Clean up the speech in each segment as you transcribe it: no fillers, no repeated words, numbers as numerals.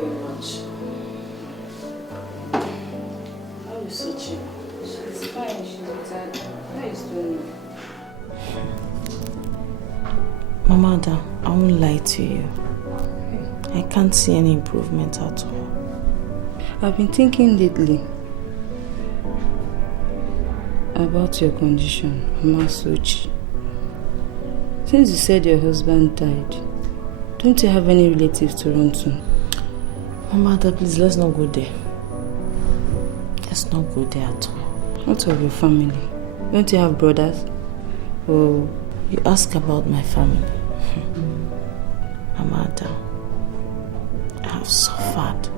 very much. How is Sochi? She's fine, she's retired. How is doing? Mama Ada, I won't lie to you. I can't see any improvement at all. I've been thinking lately about your condition, Mama Sochi. Since you said your husband died, don't you have any relatives to run to? Mama Ada, please, let's not go there. Let's not go there at all. What of your family? Don't you have brothers? Or you ask about my family. Mama Ada, I have suffered.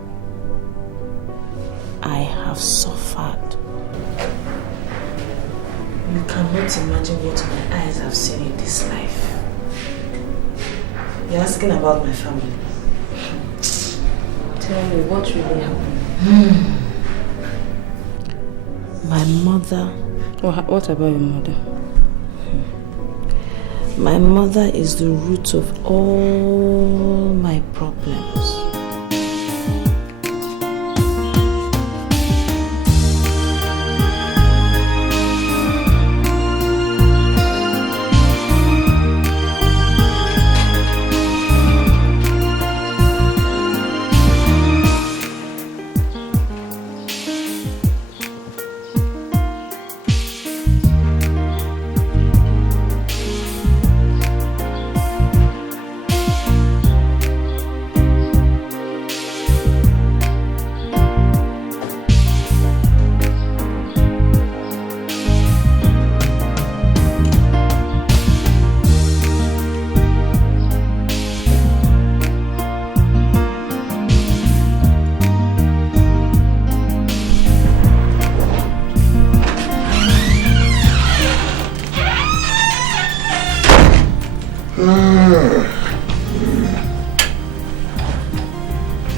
I have suffered. You cannot imagine what my eyes have seen in this life. You're asking about my family. Tell me, what really happened? My mother. What about your mother? My mother is the root of all my problems.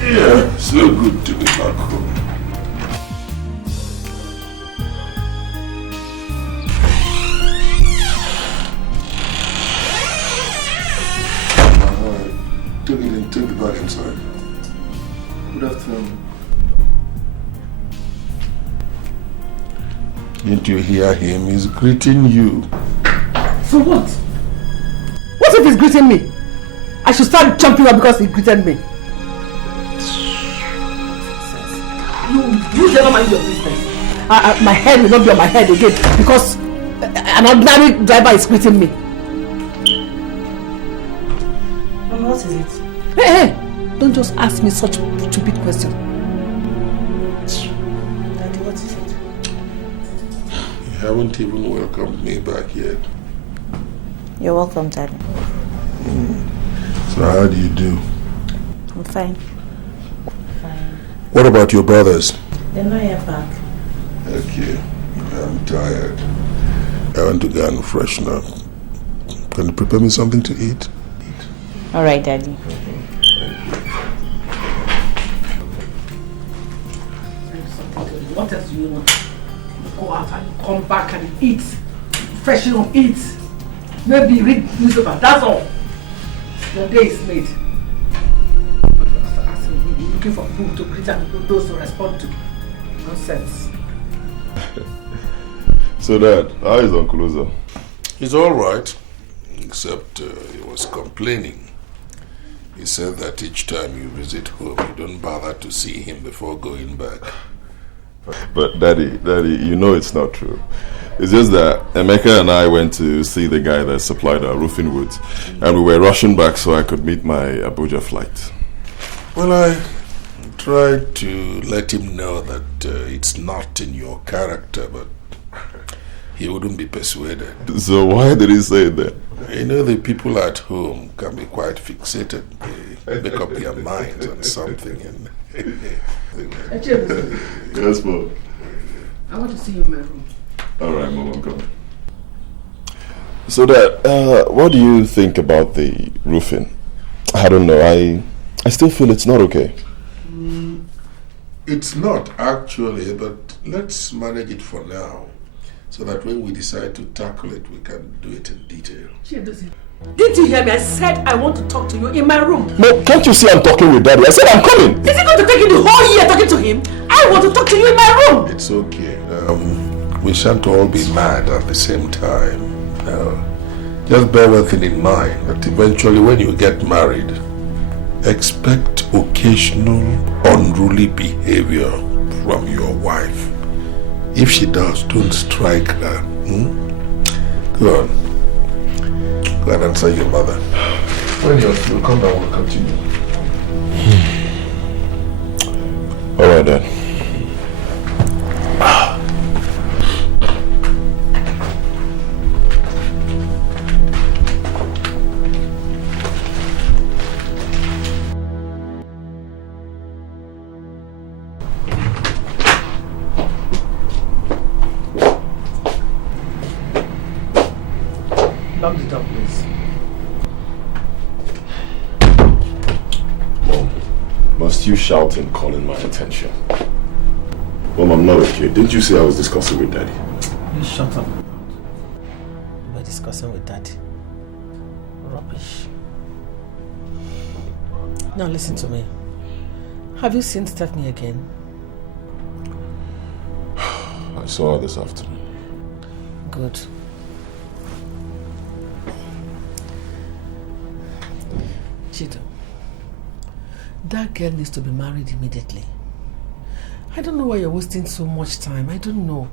Yeah, so good to be back home. Take it in, take it back inside. Good afternoon. Didn't you hear him? He's greeting you. For what? What if he's greeting me? I should start jumping up because he greeted me. You never mind your business. My head will not be on my head again because an ordinary driver is greeting me. And what is it? Hey, don't just ask me such stupid questions. Daddy, what is it? You haven't even welcomed me back yet. You're welcome, Daddy. So how do you do? I'm fine. What about your brothers? They're not yet back. Okay, I'm tired. I want to go and freshen up. Can you prepare me something to eat? All right, Daddy. What else do you know? Go out and come back and eat. Freshen up, eat. Maybe read newspaper, that's all. Your day is made. Looking for people to greet and those to respond to. Nonsense. So Dad, how is Uncle Uzo? He's all right, except he was complaining. He said that each time you visit home, you don't bother to see him before going back. But Daddy, you know it's not true. It's just that Emeka and I went to see the guy that supplied our roofing wood, and we were rushing back so I could meet my Abuja flight. Well, I tried to let him know that it's not in your character, but he wouldn't be persuaded. So why did he say that? You know, the people at home can be quite fixated. They make up their minds on something. And Yes, Mom. I want to see you in my room. All right, Mom, I'm coming. So Dad, what do you think about the roofing? I don't know. I still feel it's not okay. It's not actually, but let's manage it for now, so that when we decide to tackle it, we can do it in detail. Did you hear me? I said I want to talk to you in my room. No, can't you see I'm talking with Daddy? I said I'm coming. Is it going to take you the whole year talking to him? I want to talk to you in my room. It's okay. We shan't all be mad at the same time. Just bear one thing in mind, that eventually when you get married, expect occasional unruly behavior from your wife. If she does, don't strike her. Go on. Go and answer your mother. When you're through, come and we'll continue. Alright then. Lock the door, please. Mom, must you shout and calling my attention? Mom, I'm not okay. Didn't you say I was discussing with Daddy? You shut up. We're discussing with Daddy. Rubbish. Now listen to me. Have you seen Stephanie again? I saw her this afternoon. Good. Chito, that girl needs to be married immediately. I don't know why you're wasting so much time. I don't know.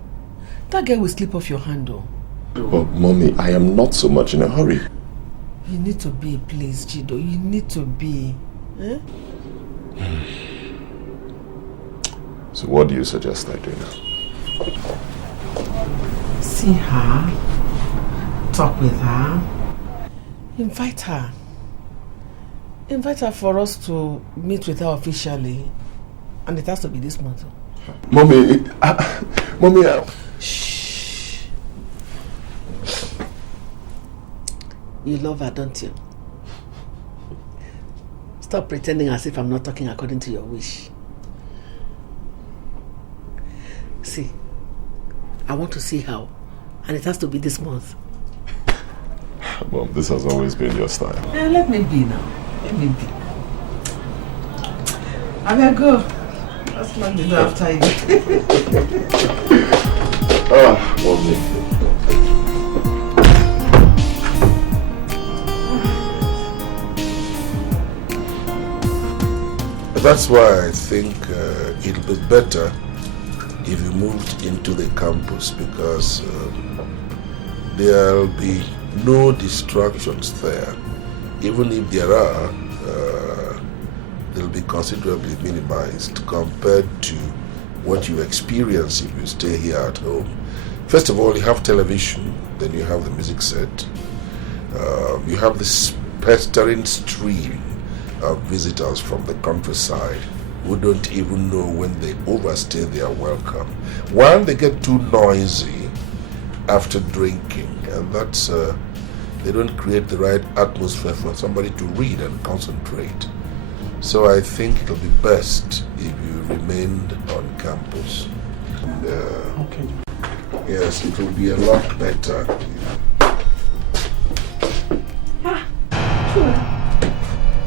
That girl will slip off your hand though. But Mommy, I am not so much in a hurry. You need to be, please, Chido. You need to be. Eh? So what do you suggest I do now? See her, talk with her, invite her. Invite her for us to meet with her officially, and it has to be this month. Mommy, Mommy, Shh. You love her, don't you? Stop pretending as if I'm not talking according to your wish. See, I want to see how, and it has to be this month. Mom, this has always been your style. Yeah, let me be now. Let me be. I will go. That's not the door after you. Mommy. That's why I think it'll be better if you moved into the campus, because there'll be no distractions there. Even if there are, they'll be considerably minimized compared to what you experience if you stay here at home. First of all, you have television, then you have the music set, you have this pestering stream of visitors from the countryside who don't even know when they overstay their welcome. One, they get too noisy after drinking, and that's they don't create the right atmosphere for somebody to read and concentrate. So I think it'll be best if you remained on campus. And, Okay. yes, it will be a lot better.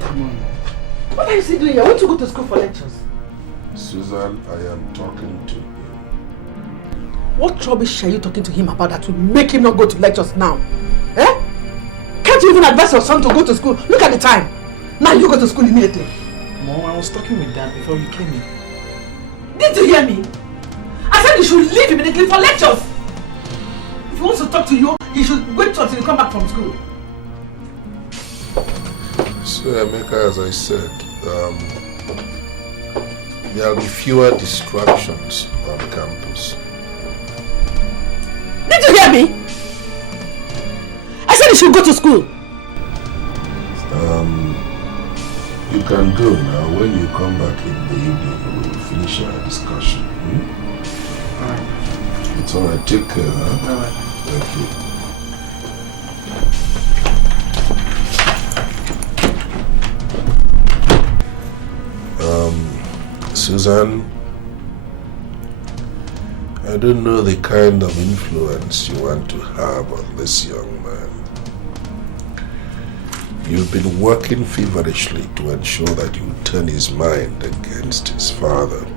Come on. What are you still doing here? I want to go to school for lectures. Susan, I am talking to you. What rubbish are you talking to him about that will make him not go to lectures now? Eh? Can't you even advise your son to go to school? Look at the time. Now you go to school immediately. Mom, I was talking with Dad before you came in. Did you hear me? I said you should leave immediately for lectures. If he wants to talk to you, he should wait until you come back from school. So, Emeka, as I said, there will be fewer distractions on campus. Did you hear me? I said you should go to school. You can go now. When you come back in the evening, we will finish our discussion. Alright. It's alright. Take care, huh? Alright. Thank you. Susan, I don't know the kind of influence you want to have on this young man. You've been working feverishly to ensure that you turn his mind against his father.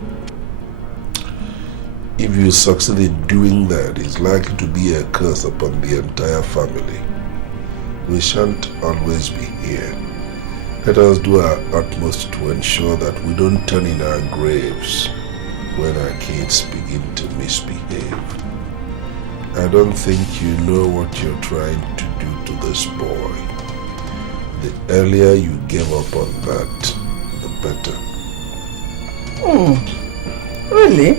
If you succeed in doing that, it's likely to be a curse upon the entire family. We shan't always be here. Let us do our utmost to ensure that we don't turn in our graves when our kids begin to misbehave. I don't think you know what you're trying to do to this boy. The earlier you give up on that, the better. Really?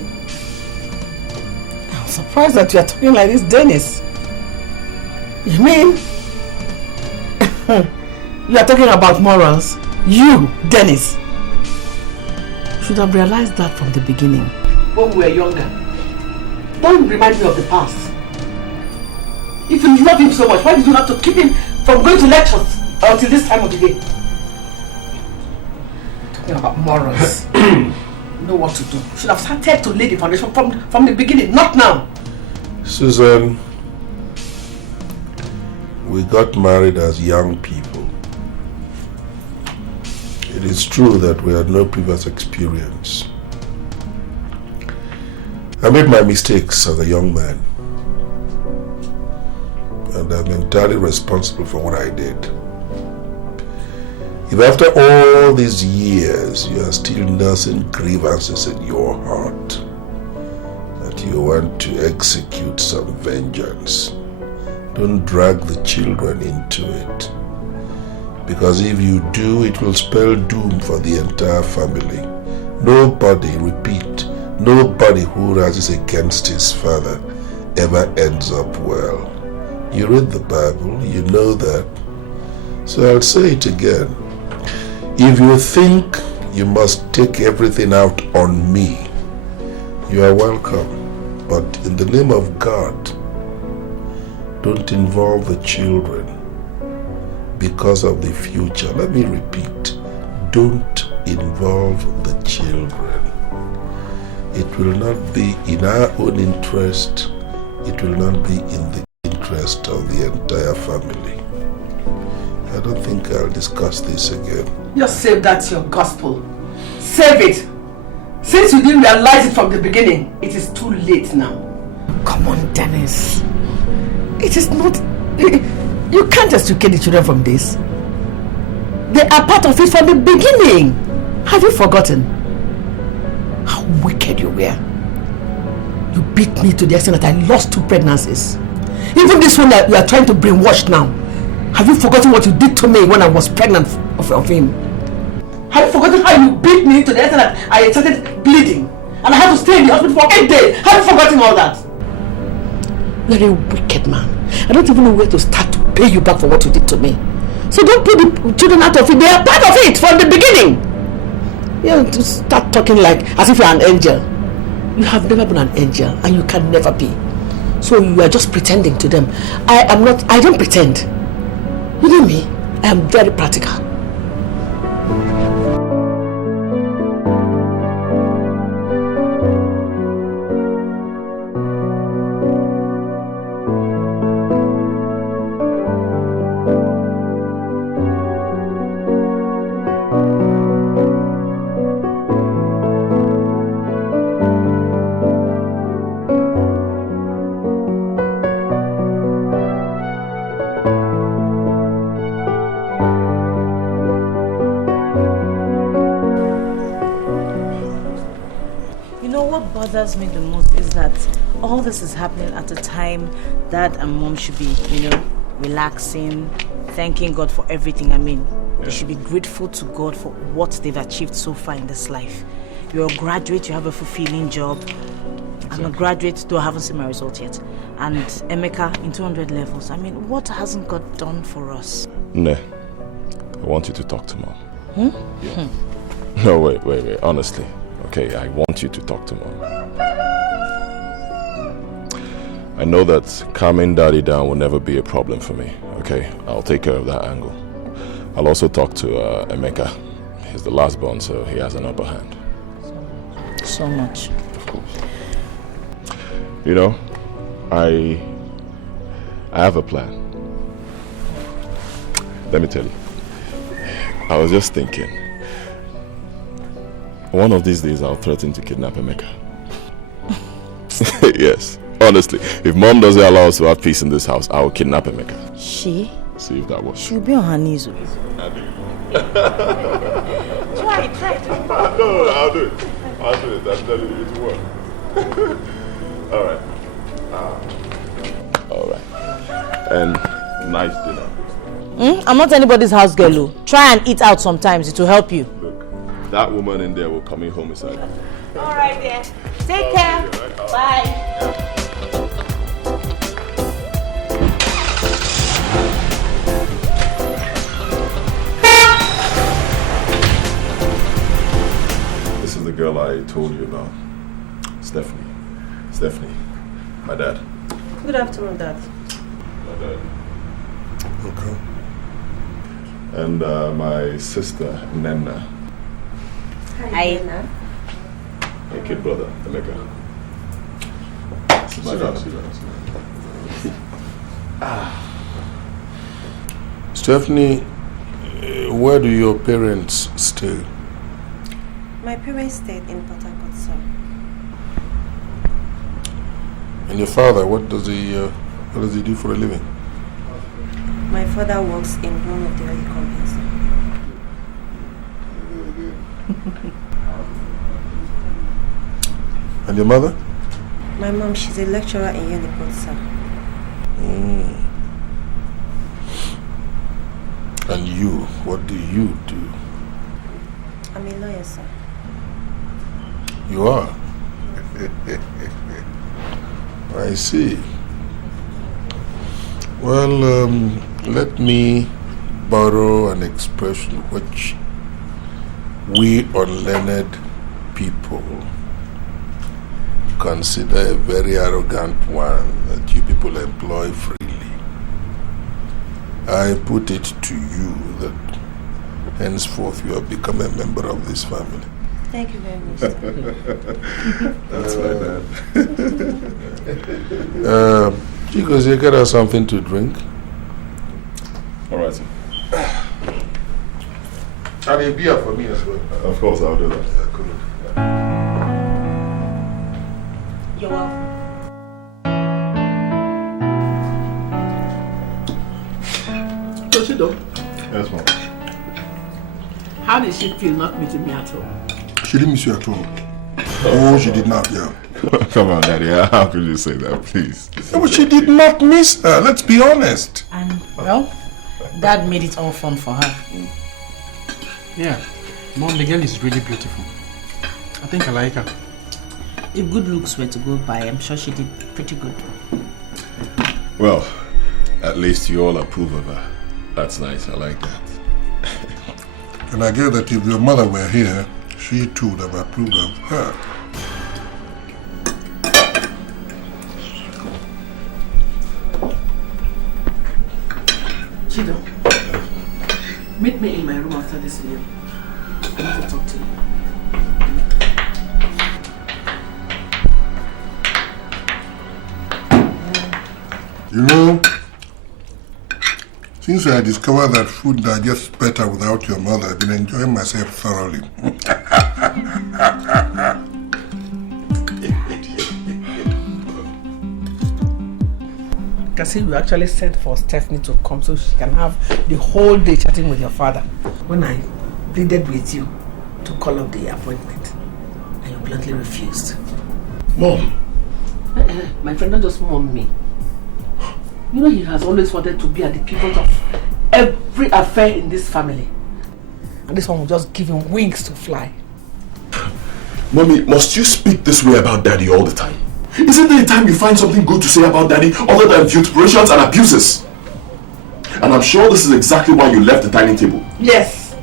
I'm surprised that you are talking like this, Dennis. You mean you are talking about morals? You, Dennis, should have realized that from the beginning, when we were younger. Don't remind me of the past. If you love him so much, why did you have to keep him from going to lectures until this time of the day? Talking about morals. You know what to do. You should have started to lay the foundation from the beginning, not now. Susan, we got married as young people. It is true that we had no previous experience. I made my mistakes as a young man, and I'm entirely responsible for what I did. If after all these years you are still nursing grievances in your heart, that you want to execute some vengeance, don't drag the children into it. Because if you do, it will spell doom for the entire family. Nobody, repeat, nobody who rises against his father ever ends up well. You read the Bible, you know that. So I'll say it again. If you think you must take everything out on me, you are welcome. But in the name of God, don't involve the children because of the future. Let me repeat, don't involve the children. It will not be in our own interest. It will not be in the interest of the entire family. I don't think I'll discuss this again. Just save that your gospel. Save it. Since you didn't realize it from the beginning, it is too late now. Come on, Dennis. It is not... You can't extricate the children from this. They are part of it from the beginning. Have you forgotten how wicked you were? You beat me to the extent that I lost 2 pregnancies. Even this one that you are trying to brainwash now. Have you forgotten what you did to me when I was pregnant of him? Have you forgotten how you beat me to the extent that I started bleeding and I had to stay in the hospital for 8 days? Have you forgotten all that? You're a wicked man. I don't even know where to start to pay you back for what you did to me. So don't put the children out of it. They are part of it from the beginning. You have to start talking like as if you're an angel. You have never been an angel and you can never be. So you are just pretending to them. I don't pretend. You know me, I am very practical. Me the most is that all this is happening at a time Dad and Mom should be, relaxing, thanking God for everything. They should be grateful to God for what they've achieved so far in this life. You're a graduate, you have a fulfilling job. Exactly. I'm a graduate, though I haven't seen my result yet. And Emeka in 200 levels. What hasn't God done for us? Ne, I want you to talk to Mom. Yeah. No, wait, honestly. Okay, I want you to talk to Mom. I know that calming Daddy down will never be a problem for me, okay? I'll take care of that angle. I'll also talk to Emeka. He's the last born, so he has an upper hand. So much. Of course. I have a plan. Let me tell you. I was just thinking. One of these days I'll threaten to kidnap Emeka. Yes, honestly. If Mom doesn't allow us to have peace in this house, I will kidnap Emeka. She? See if that works. She'll be on her knees. Try it. No, I'll do it. I'm telling you, it will work. Alright. Alright. And nice dinner. I'm not anybody's house girl. Try and eat out sometimes, it will help you. Look, that woman in there will come in homicide. Alright then. Take care. Bye. This is the girl I told you about. Stephanie. My dad. Good afternoon, Dad. My dad. Okay. And my sister, Nenna. Hi, Nena. My kid brother, Emeka. This is my father. Stephanie, where do your parents stay? My parents stayed in Port Harcourt, sir. And your father, what does he do for a living? My father works in one of the oil companies. And your mother? My mom, she's a lecturer in Uniport, sir. And you, what do you do? I'm a lawyer, sir. You are? I see. Well, let me borrow an expression which we unlearned people consider a very arrogant one that you people employ freely. I put it to you that henceforth you have become a member of this family. Thank you very much, sir. That's my dad. Chicos, you get us something to drink? All right, sir. And a beer for me as well. Of course, I'll do that. You're welcome. Toshido, Yes, Mom. how did she feel not meeting me at all? She didn't miss you at all. Oh, she did not, yeah. Come on, Daddy. How could you say that, please? No, but she did not miss her, let's be honest. And, well, Dad made it all fun for her. Yeah, Mom, the girl is really beautiful. I think I like her. If good looks were to go by, I'm sure she did pretty good. Well, at least you all approve of her. That's nice. I like that. And I guess that if your mother were here, she too would have approved of her. Chido, meet me in my room after this meal. I want to talk to you. You know, since I discovered that food digests better without your mother, I've been enjoying myself thoroughly. Kasi, you actually sent for Stephanie to come so she can have the whole day chatting with your father. When I pleaded with you to call up the appointment, and you bluntly refused. Mom. My friend, don't just mom me. You know he has always wanted to be at the pivot of every affair in this family. And this one will just give him wings to fly. Mommy, must you speak this way about Daddy all the time? Isn't there a time you find something good to say about Daddy other than vituperations and abuses? And I'm sure this is exactly why you left the dining table. Yes.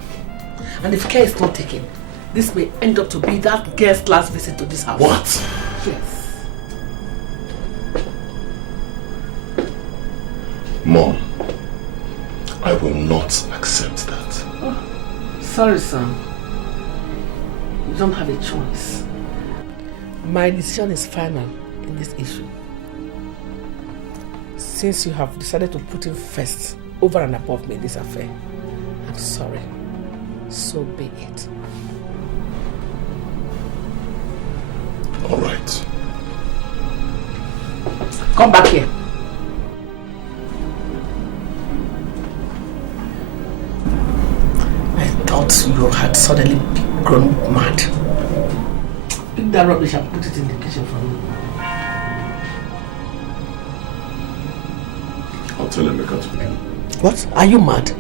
And if care is not taken, this may end up to be that girl's last visit to this house. What? Yes. Mom, I will not accept that. Oh, sorry, son. You don't have a choice. My decision is final in this issue. Since you have decided to put him first, over and above me in this affair, I'm sorry. so be it. All right. Come back here. I thought you had suddenly grown mad. Pick that rubbish and put it in the kitchen for me. I'll tell Emeka to clean. What? Are you mad?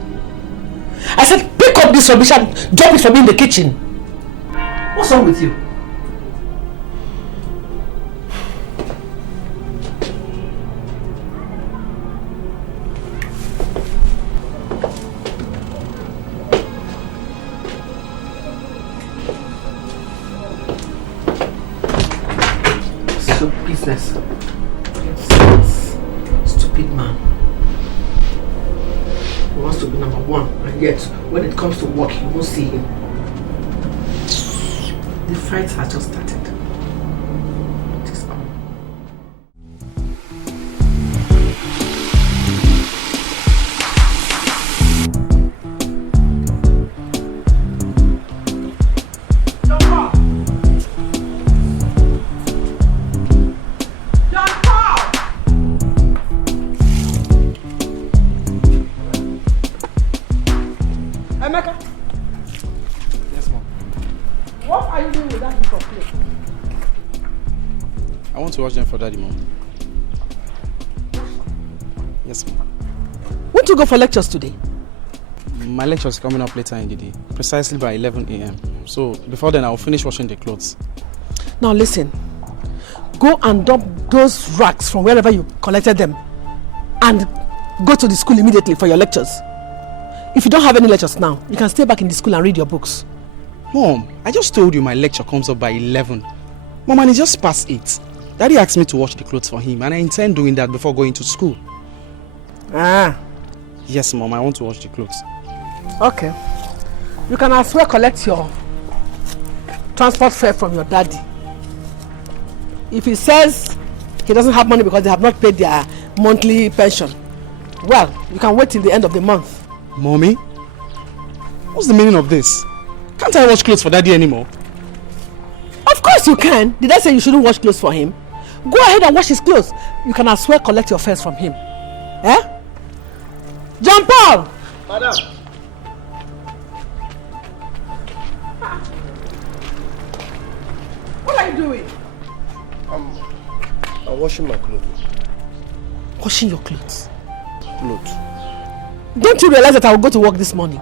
I said pick up this rubbish and drop it for me in the kitchen. What's wrong with you? Business. Stupid man. He wants to be number one, and yet when it comes to work, you won't see him. The fight has just started. It is on. To watch them for Daddy, Mom. Yes, Mom. Won't you go for lectures today? My lecture is coming up later in the day, precisely by 11 a.m. So before then, I'll finish washing the clothes. Now listen, go and dump those rags from wherever you collected them and go to the school immediately for your lectures. If you don't have any lectures now, you can stay back in the school and read your books. Mom, I just told you my lecture comes up by 11. Mom, and it's just past 8. Daddy asked me to wash the clothes for him, and I intend doing that before going to school. Ah. Yes, Mom, I want to wash the clothes. Okay. You can as well collect your transport fare from your daddy. If he says he doesn't have money because they have not paid their monthly pension, well, you can wait till the end of the month. Mommy? What's the meaning of this? Can't I wash clothes for Daddy anymore? Of course you can. Did I say you shouldn't wash clothes for him? Go ahead and wash his clothes. You can as well collect your fares from him. Eh? John Paul! Madam. What are you doing? I'm washing my clothes. Washing your clothes? Don't you realize that I will go to work this morning?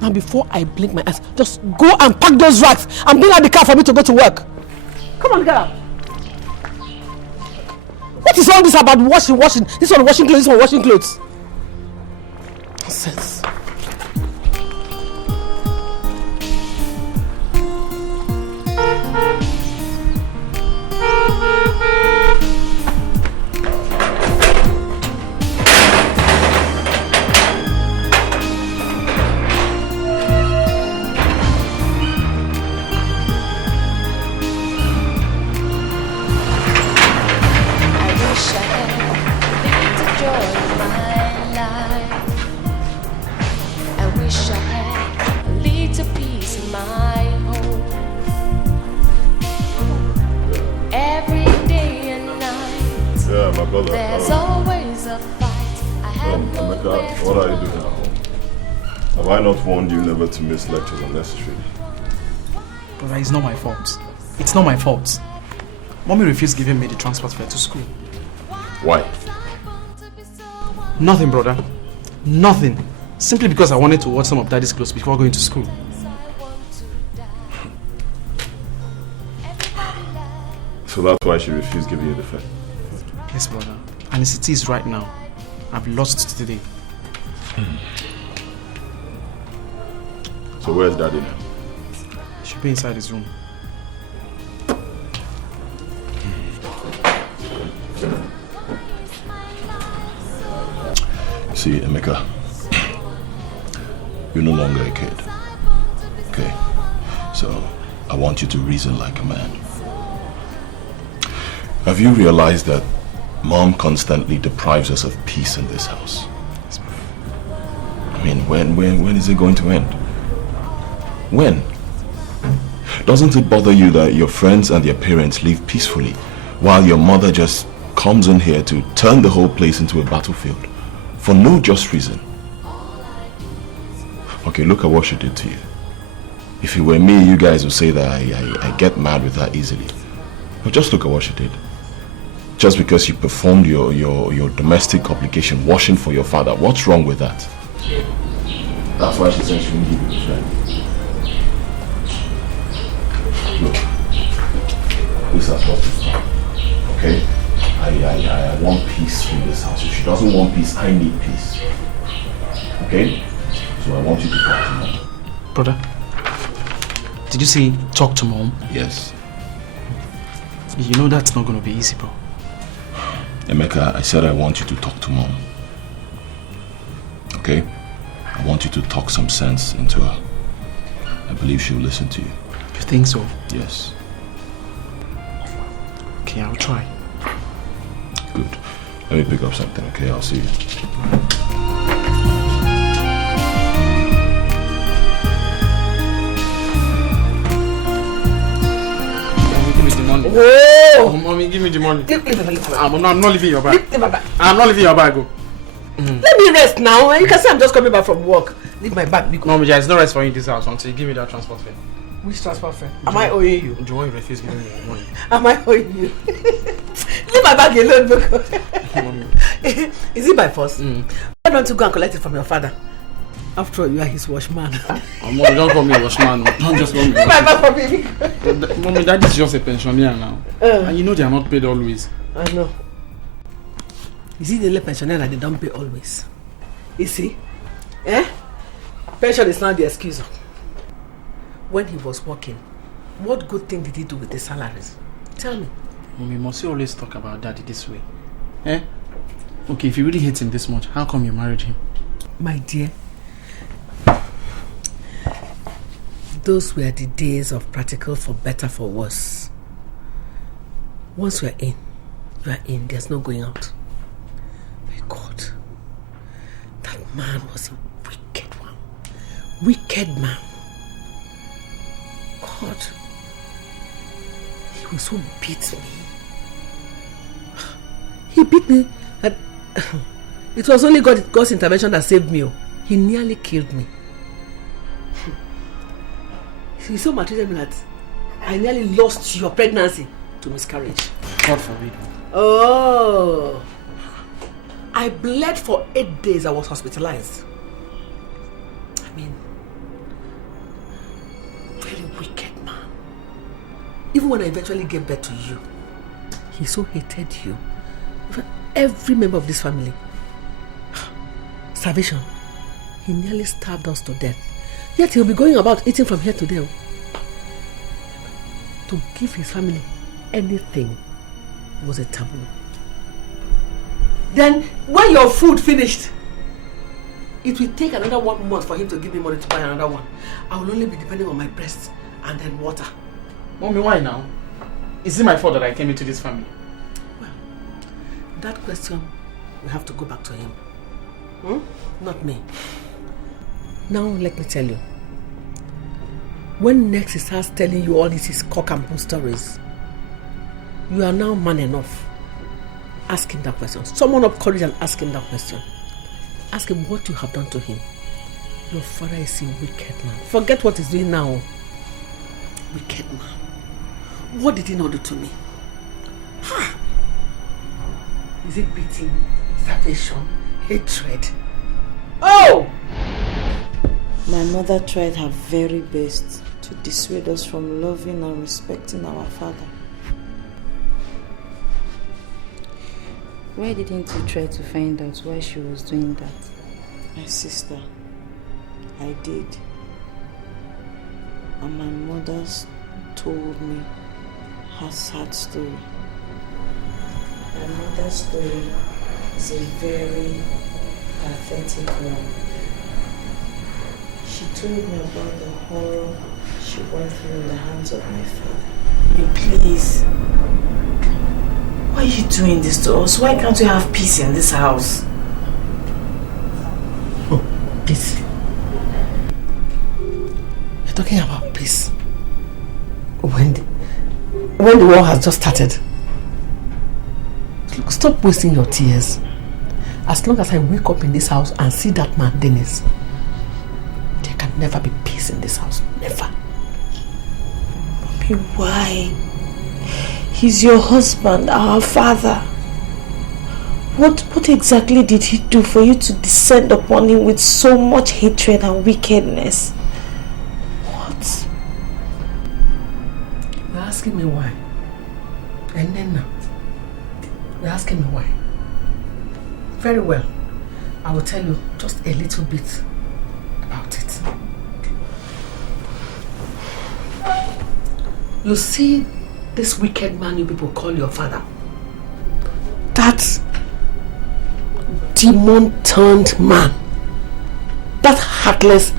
Now before I blink my eyes, just go and pack those rags and bring out the car for me to go to work. Come on, get out. What is all this about washing? This one washing clothes, this one washing clothes. Nonsense. There's always a fight. Emeka, what are you doing at home? Have I not warned you never to miss lectures unnecessarily? Brother, it's not my fault. It's not my fault. Mommy refused giving me the transport fare to school. Why? Nothing, brother. Nothing. Simply because I wanted to wash some of Daddy's clothes before going to school. So that's why she refused giving you the fare? Yes, brother. And as it is right now, I've lost today. So where's Daddy now? He should be inside his room. See, Emeka, you're no longer a kid. Okay? So, I want you to reason like a man. Have you realized that Mom constantly deprives us of peace in this house? mean, when is it going to end? When? Doesn't it bother you that your friends and their parents live peacefully while your mother just comes in here to turn the whole place into a battlefield for no just reason? Okay, look at what she did to you. If it were me, you guys would say that I get mad with her easily. But just look at what she did. Just because you performed your domestic obligation, washing for your father, what's wrong with that? That's why she said she wouldn't give you a friend. Look, this has got to stop. Okay? I want peace in this house. If she doesn't want peace, I need peace. Okay? So I want you to talk to mom. Brother, did you say talk to mom? Yes. You know that's not going to be easy, bro. Emeka, I said I want you to talk to mom. Okay? I want you to talk some sense into her. I believe she'll listen to you. You think so? Yes. Okay, I'll try. Good. Let me pick up something, okay? I'll see you. Whoa! Oh, mommy, give me the money. I'm not leaving your bag. I'm not leaving your bag. Let me rest now. You can say I'm just coming back from work. Leave my bag. Mommy, there's no rest for you in this house until you give me that transport fare. Which transport fare? Am I owing you? Do you want to refuse giving me the money? Am I owing you? Leave my bag alone, because is it by force? Why don't you go and collect it from your father? After all, you are his washman. Mommy, don't call me washman. Don't just call me. Leave my bag for me. Mommy, that is just a pensioner now. And you know they are not paid always. I know. Is it the only pensioner that they don't pay always? You see? Pension is not the excuse. When he was working, what good thing did he do with the salaries? Tell me. Mommy, must you always talk about daddy this way? Okay, if you really hate him this much, how come you married him? My dear, those were the days of practical for better, for worse. Once you are in, you are in. There's no going out. My God, that man was a wicked one. Wicked man. God, he was so beat me. He beat me that it was only God's intervention that saved me. He nearly killed me. He so maltreated me that I nearly lost your pregnancy to miscarriage. God forbid. Oh, I bled for 8 days. I was hospitalized. I mean, very wicked man. Even when I eventually gave birth to you, he so hated you. Every member of this family. Starvation. He nearly starved us to death. Yet he'll be going about eating from here to there. To give his family anything was a taboo. Then, when your food finished, it will take another 1 month for him to give me money to buy another one. I will only be depending on my breasts and then water. Mommy, why now? Is it my fault that I came into this family? Well, that question, we have to go back to him. Not me. Now, let me tell you. When next he starts telling you all these cock and bull stories, you are now man enough. Ask him that question. Summon up courage and ask him that question. Ask him what you have done to him. Your father is a wicked man. Forget what he's doing now. Wicked man. What did he not do to me? Is it beating, starvation, hatred? Oh! My mother tried her very best to dissuade us from loving and respecting our father. Why didn't you try to find out why she was doing that? My sister, I did. And my mother told me her sad story. My mother's story is a very pathetic one. She told me about the horror she went through in the hands of my father. Please. Why are you doing this to us? Why can't we have peace in this house? Oh, peace. You're talking about peace. When the war has just started. Look, stop wasting your tears. As long as I wake up in this house and see that man, Dennis, there can never be peace in this house. Never. Mommy, why? He's your husband, our father. What exactly did he do for you to descend upon him with so much hatred and wickedness? What? You're asking me why? And then now, you're asking me why? Very well. I will tell you just a little bit about it. You see this wicked man you people call your father? That demon-turned man. That heartless,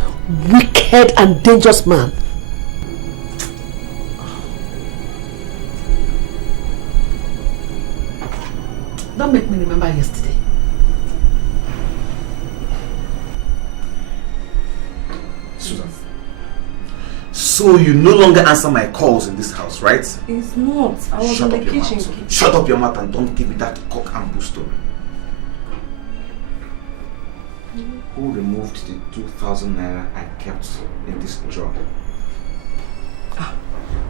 wicked and dangerous man. Don't make me remember yesterday. Susan. So you no longer answer my calls in this house, right? It's not. I was in the kitchen. Shut up your mouth and don't give me that cock and bull story. Who removed the 2,000 naira I kept in this drawer?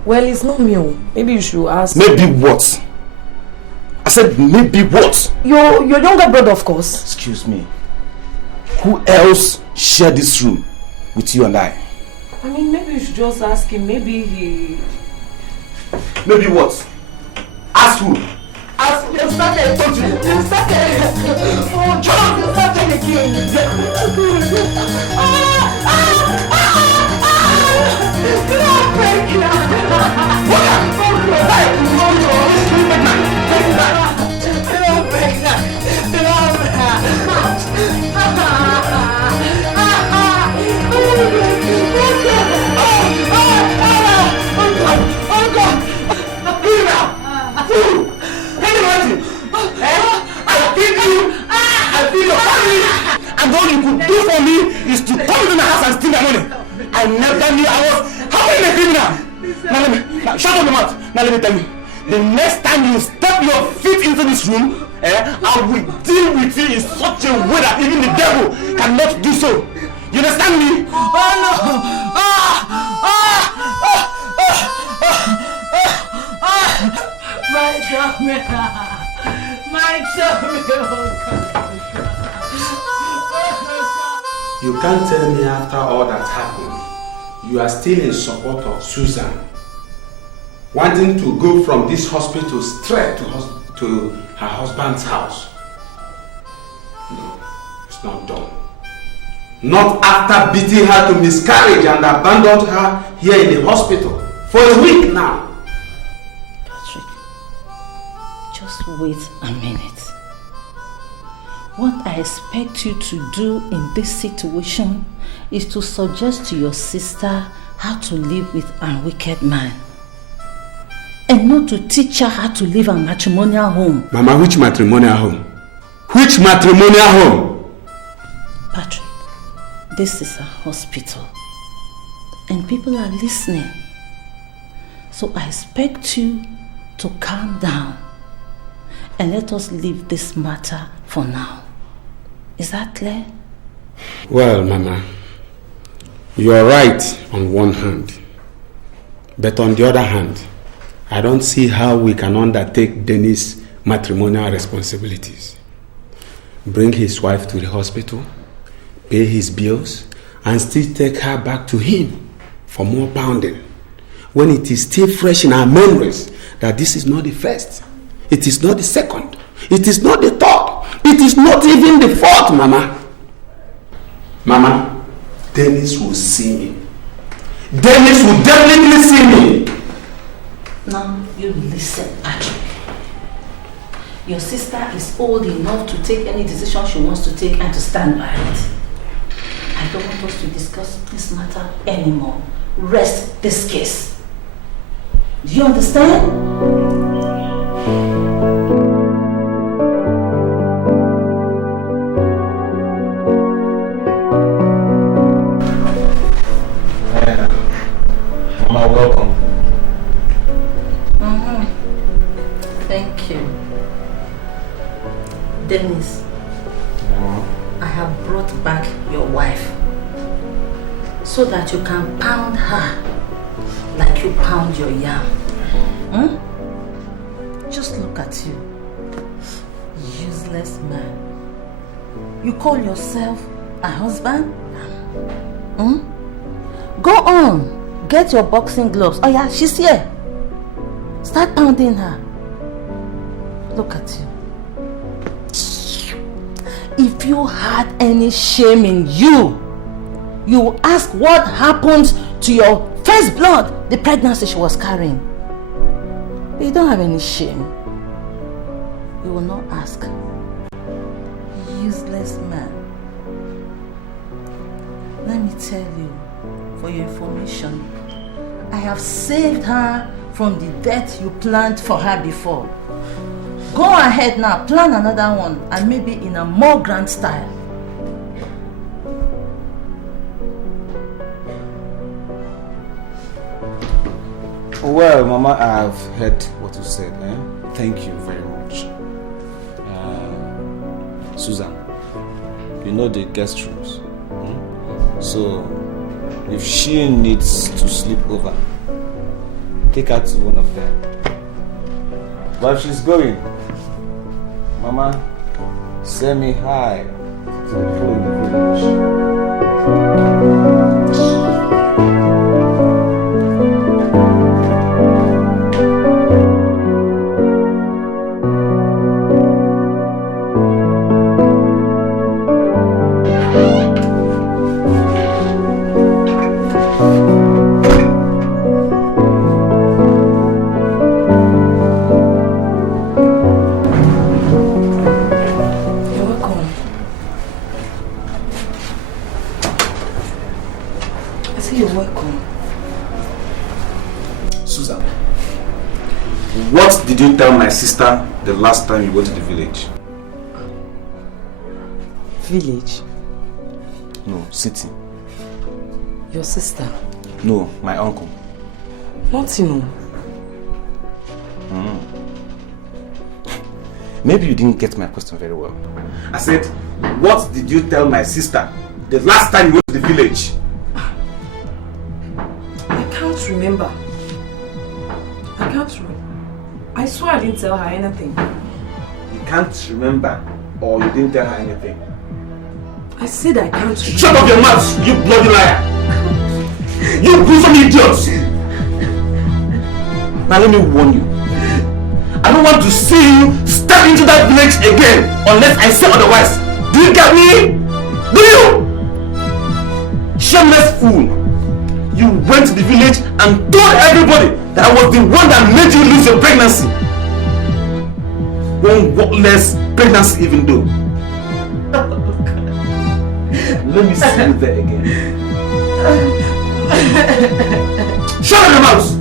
Well, it's not me. Maybe you should ask. Maybe what? I said maybe what? Your younger brother, of course. Excuse me. Who else shared this room with you and I? I mean, maybe you should just ask him. Maybe he... Maybe what? Ask who? Ask him. You started. You started. Oh, John, you started again. And all you could do for me is to come into my house and steal my money. I never knew I was having a criminal. Now shut up your mouth. Now let me tell you. The next time you step your feet into this room, I will deal with you in such a way that even the devil cannot do so. You understand me? Oh no! My tummy! My tummy! You can't tell me after all that happened, you are still in support of Susan, wanting to go from this hospital straight to her husband's house. No, it's not done. Not after beating her to miscarriage and abandoned her here in the hospital for a week now. Patrick, just wait a minute. What I expect you to do in this situation is to suggest to your sister how to live with a wicked man. And not to teach her how to live a matrimonial home. Mama, which matrimonial home? Which matrimonial home? Patrick, this is a hospital. And people are listening. So I expect you to calm down. And let us leave this matter for now. Is that clear? Well, Mama, you are right on one hand. But on the other hand, I don't see how we can undertake Dennis' matrimonial responsibilities. Bring his wife to the hospital, pay his bills, and still take her back to him for more pounding. When it is still fresh in our memories that this is not the first, it is not the second, it is not the third, it is not even the fourth, Mama. Mama, Dennis will see me. Dennis will definitely see me. Now you listen, Patrick. Your sister is old enough to take any decision she wants to take and to stand by it. I don't want us to discuss this matter anymore. Rest this case. Do you understand? Dennis, I have brought back your wife so that you can pound her like you pound your yam. Just look at you. Useless man. You call yourself a husband? Go on. Get your boxing gloves. Oh yeah, she's here. Start pounding her. Look at you. If you had any shame in you, you will ask what happened to your first blood, the pregnancy she was carrying. But you don't have any shame. You will not ask. Useless man. Let me tell you, for your information, I have saved her from the death you planned for her before. Go ahead now, plan another one, and maybe in a more grand style. Well, Mama, I've heard what you said. Thank you very much. Susan, you know the guest rooms. So, if she needs to sleep over, take her to one of them. But if she's going, Mama, send me hi to the people in the Did you tell my sister the last time you went to the village? Village? No, city. Your sister? No, my uncle. What you know? Maybe you didn't get my question very well. I said, what did you tell my sister the last time you went to the village? I can't remember. I swear I didn't tell her anything. You can't remember, or you didn't tell her anything? I said I can't remember. Shut up your mouth, you bloody liar! You gruesome idiots! Now let me warn you. I don't want to see you step into that village again unless I say otherwise. Do you get me? Do you? Shameless fool! You went to the village and told everybody that I was the one that made you lose your pregnancy. One worthless pregnancy even though. Let me see you there again. Shut up your mouth!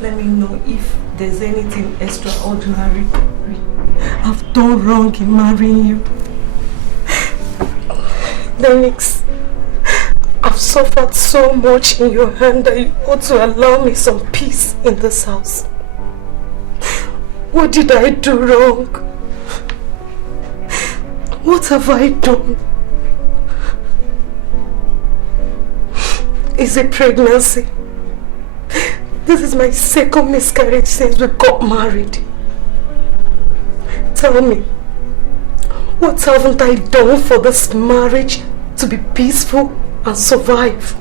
Let me know if there's anything extraordinary I've done wrong in marrying you. Dennis, I've suffered so much in your hand that you ought to allow me some peace in this house. What did I do wrong? What have I done? Is it pregnancy? This is my second miscarriage since we got married. Tell me, What haven't I done for this marriage to be peaceful and survive?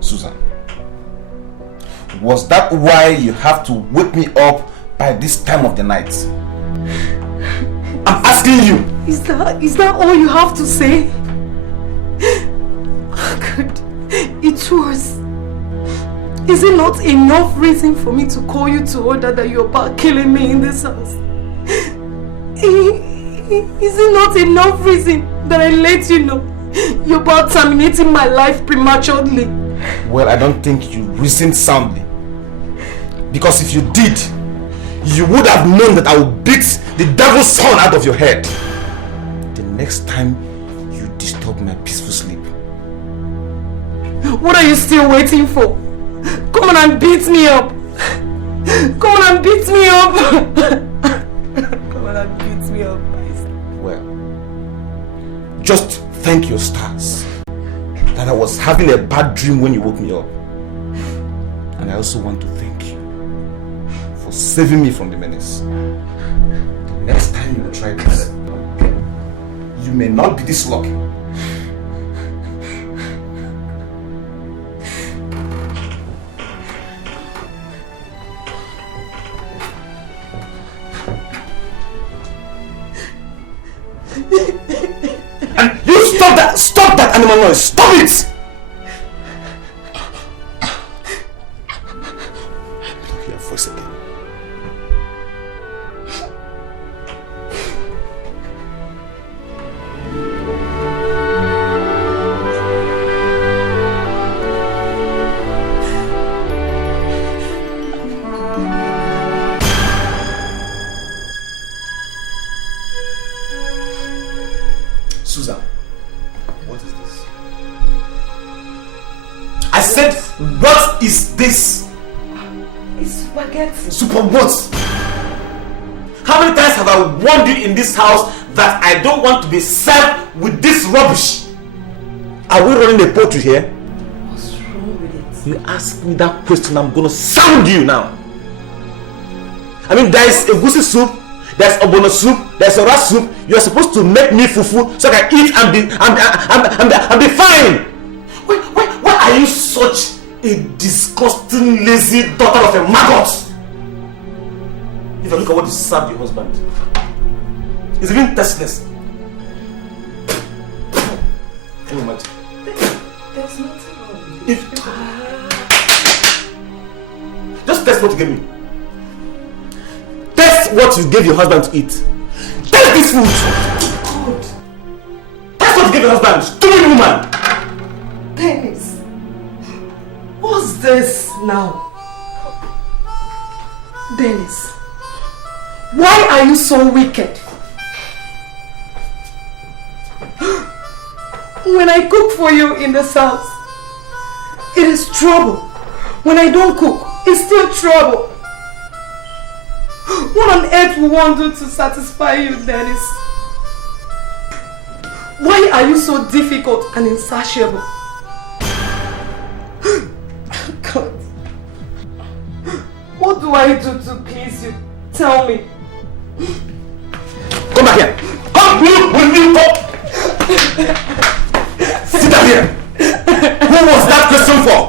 Susan, was that why you have to wake me up by this time of the night? I'm asking you. Is that all you have to say? Good. It was. Is it not enough reason for me to call you to order that you're about killing me in this house? Is it not enough reason that I let you know you're about terminating my life prematurely? Well, I don't think you reasoned soundly. Because if you did, you would have known that I would beat the devil's son out of your head the next time you disturb my peaceful sleep. What are you still waiting for? Come on and beat me up! Come on and beat me up! Come on and beat me up. Well, just thank your stars that I was having a bad dream when you woke me up. And I also want to thank you for saving me from the menace. The next time you will try this, you may not be this lucky. And you stop that animal noise, stop it! Don't hear your voice again. Susan, what is this? I said, what is this? It's spaghetti. Super what? How many times have I warned you in this house that I don't want to be served with this rubbish? Are we running a poultry here? What's wrong with it? You ask me that question, I'm gonna sound you now. I mean, there is a goosey soup, there's obono soup, there's a rat soup. You are supposed to make me fufu so I can eat and be fine. Why are you such a disgusting, lazy daughter of a maggot? If I look at what you served your husband, it's even tasteless. Can you imagine? There's nothing wrong with it. Just taste what you gave me. Taste what you gave your husband to eat. Taste this food. Good. Taste what you gave your husband. Stupid woman. Dennis, what's this now? Dennis, why are you so wicked? When I cook for you in this house, it is trouble. When I don't cook, it's still trouble. What on earth will one do to satisfy you, Dennis? Why are you so difficult and insatiable? God, what do I do to please you? Tell me. Come back here. Come, will you come? Sit down here. Who was that question for?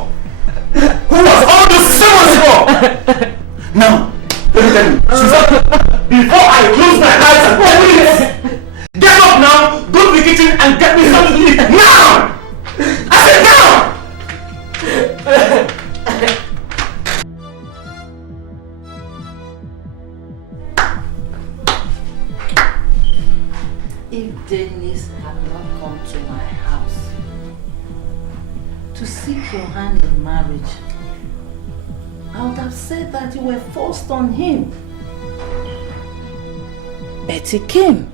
Who was all those sermons for? Now, let me tell you, Susan, before I close my eyes and open it, get up now, go to the kitchen and get me something to eat. Now! I said now! If Dennis had not come to my house to seek your hand in marriage, I would have said that you were forced on him. But he came.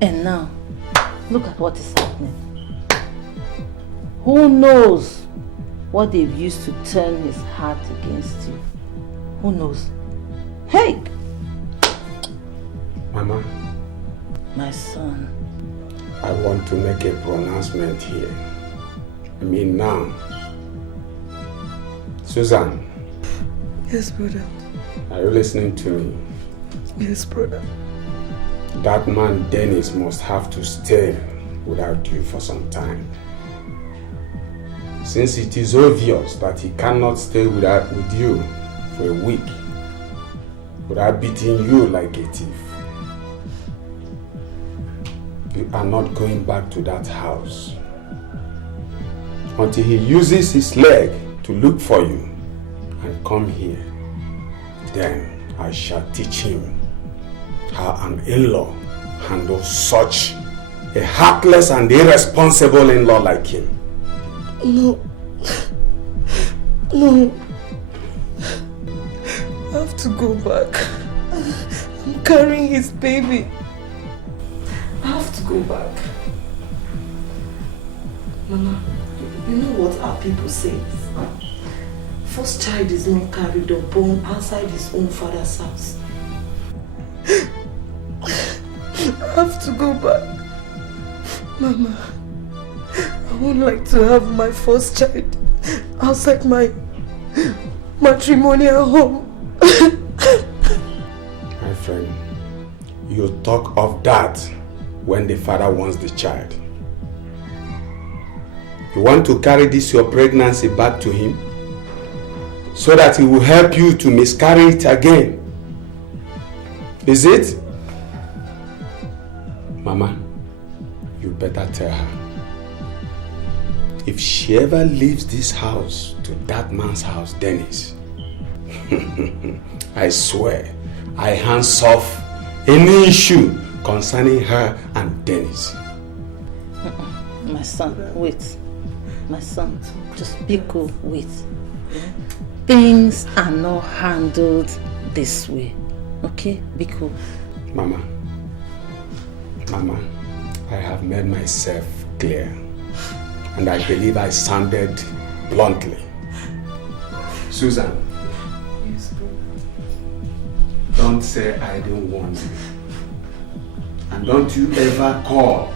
And now, look at what is happening. Who knows what they've used to turn his heart against you? Who knows? Hey! Mama. My son. I want to make a pronouncement here. I mean now. Susan. Yes, brother. Are you listening to me? Yes, brother. That man Dennis must have to stay without you for some time. Since it is obvious that he cannot stay with you for a week without beating you like a thief, you are not going back to that house until he uses his leg to look for you and come here. Then I shall teach him how an in-law handles such a heartless and irresponsible in-law like him. No. No. I have to go back. I'm carrying his baby. I have to go back. Mama, you know what our people say? First child is not carried or born outside his own father's house. I have to go back. Mama, I would like to have my first child outside my matrimonial home. My friend, you talk of that when the father wants the child. You want to carry this your pregnancy back to him so that he will help you to miscarry it again. Is it? Mama, you better tell her. If she ever leaves this house to that man's house, Dennis, I swear, I hands off any issue concerning her and Dennis. My son, wait. My son, just be cool, wait. Things are not handled this way, okay? Be cool. Mama, I have made myself clear, and I believe I sounded bluntly. Susan, Yes, bro. don't say I didn't warn you. And don't you ever call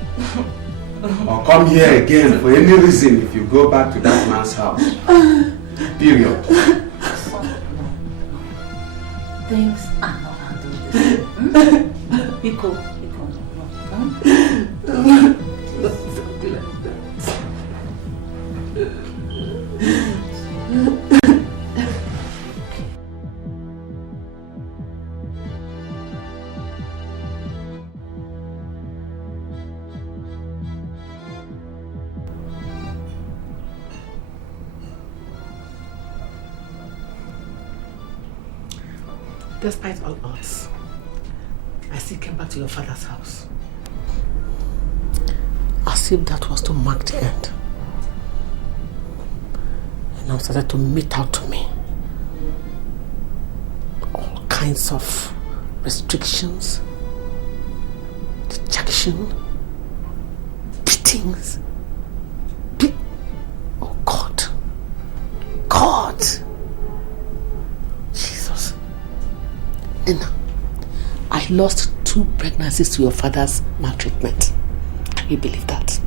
or come here again for any reason if you go back to that man's house. Period. Things are not handled this way. Be cool. Despite all odds, I still came back to your father's house. As if that was to mark the end. And now started to mete out to me all kinds of restrictions, dejection, beatings. Oh God. God! Jesus. Nina, I lost 2 pregnancies to your father's maltreatment. Can you believe that?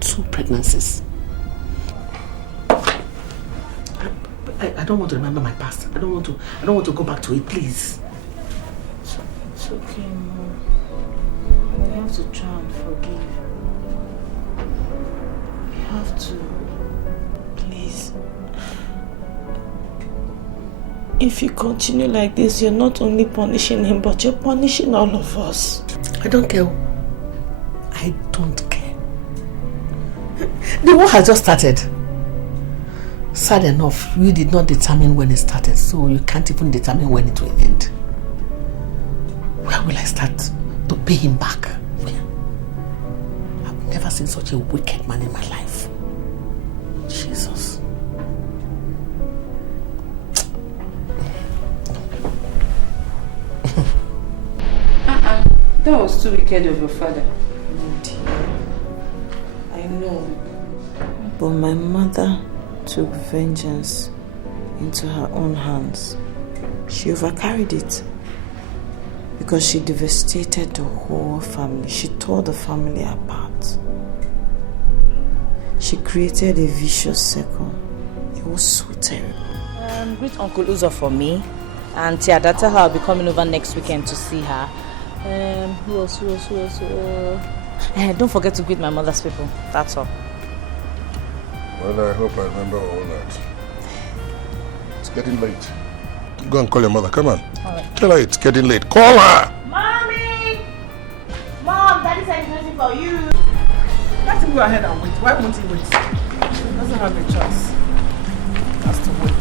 2 pregnancies. I don't want to remember my past. I don't want to go back to it, please. It's okay, Mom. We have to try and forgive. We have to. Please. If you continue like this, you're not only punishing him, but you're punishing all of us. I don't care. I don't care. The war has just started. Sad enough, you did not determine when it started, so you can't even determine when it will end. Where will I start to pay him back? Where? I've never seen such a wicked man in my life. Jesus. That was too wicked of your father. I know. But my mother took vengeance into her own hands. She overcarried it because she devastated the whole family. She tore the family apart. She created a vicious circle. It was so terrible. Greet Uncle Uzo for me. And Tiada, tell her I'll be coming over next weekend to see her. Who else? Don't forget to greet my mother's people. That's all. Well, I hope I remember all that. It's getting late. Go and call your mother. Come on. All right. Tell her it's getting late. Call her! Mommy! Mom, Daddy said he's waiting for you. Let him go ahead and wait. Why won't he wait? He doesn't have a choice. He has to wait.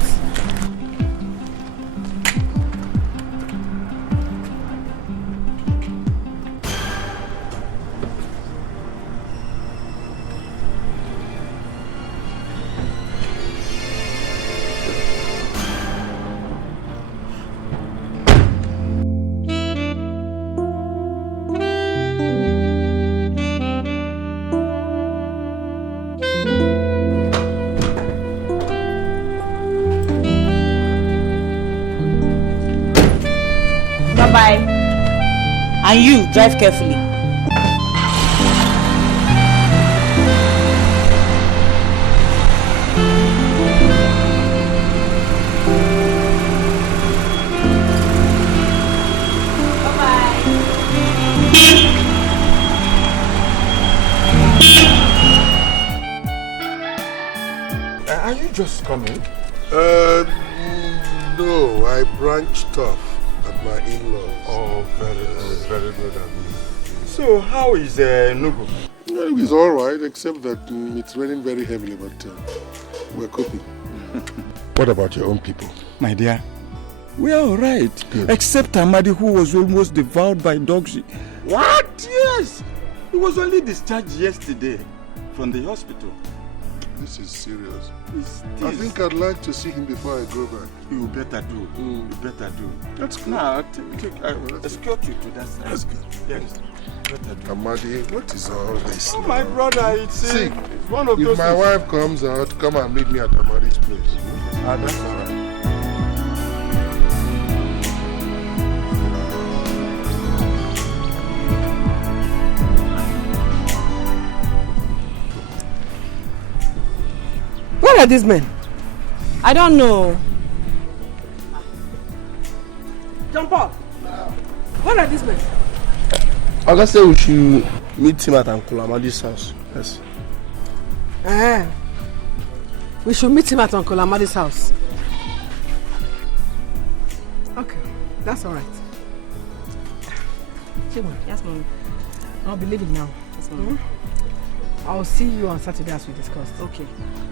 Bye-bye. And you, drive carefully. Are you just coming? No, I branched off at my in-laws. Oh, very good. So, how is Nugu? He's all right, except that it's raining very heavily, but we're coping. What about your own people? My dear, we are all right. Good. Except Amadi, who was almost devoured by dogs. What? Yes. He was only discharged yesterday from the hospital. This is serious. This. I think I'd like to see him before I go back. You better do. You better do. That's good. Now, escort you to that side. That's good. Yes. Better do. Amadi, what is all this? Oh, my brother, it's one of if those my things. wife comes out, come and meet me at Amadi's place. That's all right. Where are these men? I don't know. John Paul. Where are these men? I can say we should meet him at Uncle Amadi's house. Yes. We should meet him at Uncle Amadi's house. Okay, that's all right. Chioma. Yes, Mom. I'll be leaving now. Yes, Mom. I'll see you on Saturday as we discussed. Okay.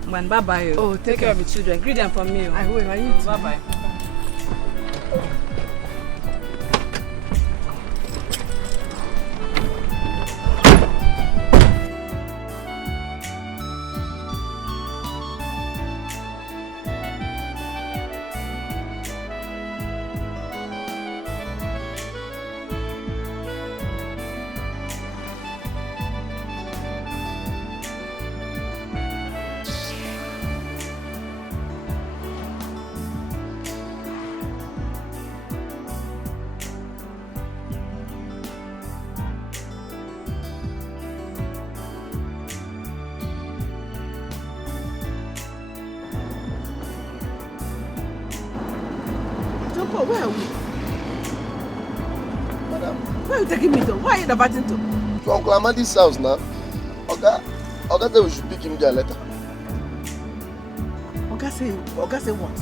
Man, bye-bye. Oh, take care of the children. Greet them for me. I will. I need to. Bye-bye. Where are we? Madam, where are you taking me to? Why are you diverting to? To Uncle Amadi's house now. Oga said we should pick him there later. Oga say what?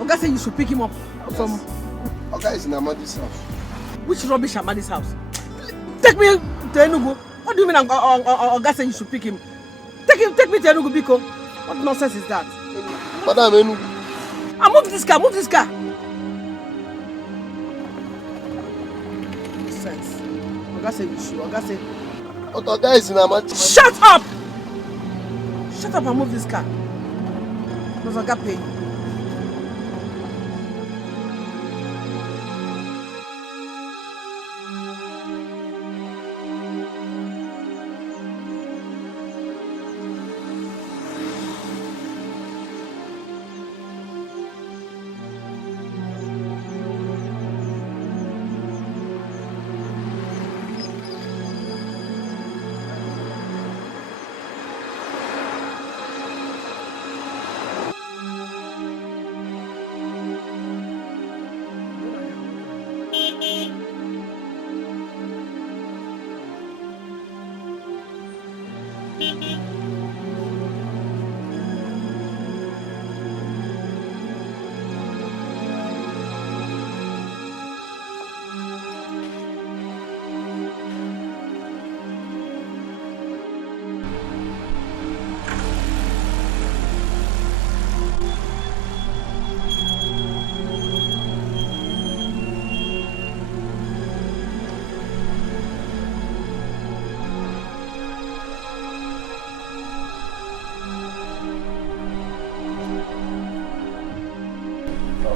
Oga say you should pick him up from... Oga is in Amadi's house. Which rubbish Amadi's house? Take me to Enugu. What do you mean Oga say you should pick him? Take me to Enugu, Biko. What nonsense is that? Madam, Enugu. Move this car, Sense. Oga say you should. Oga say... But Oga is in Amadi. Shut up! Shut up and move this car. Does Oga pay you?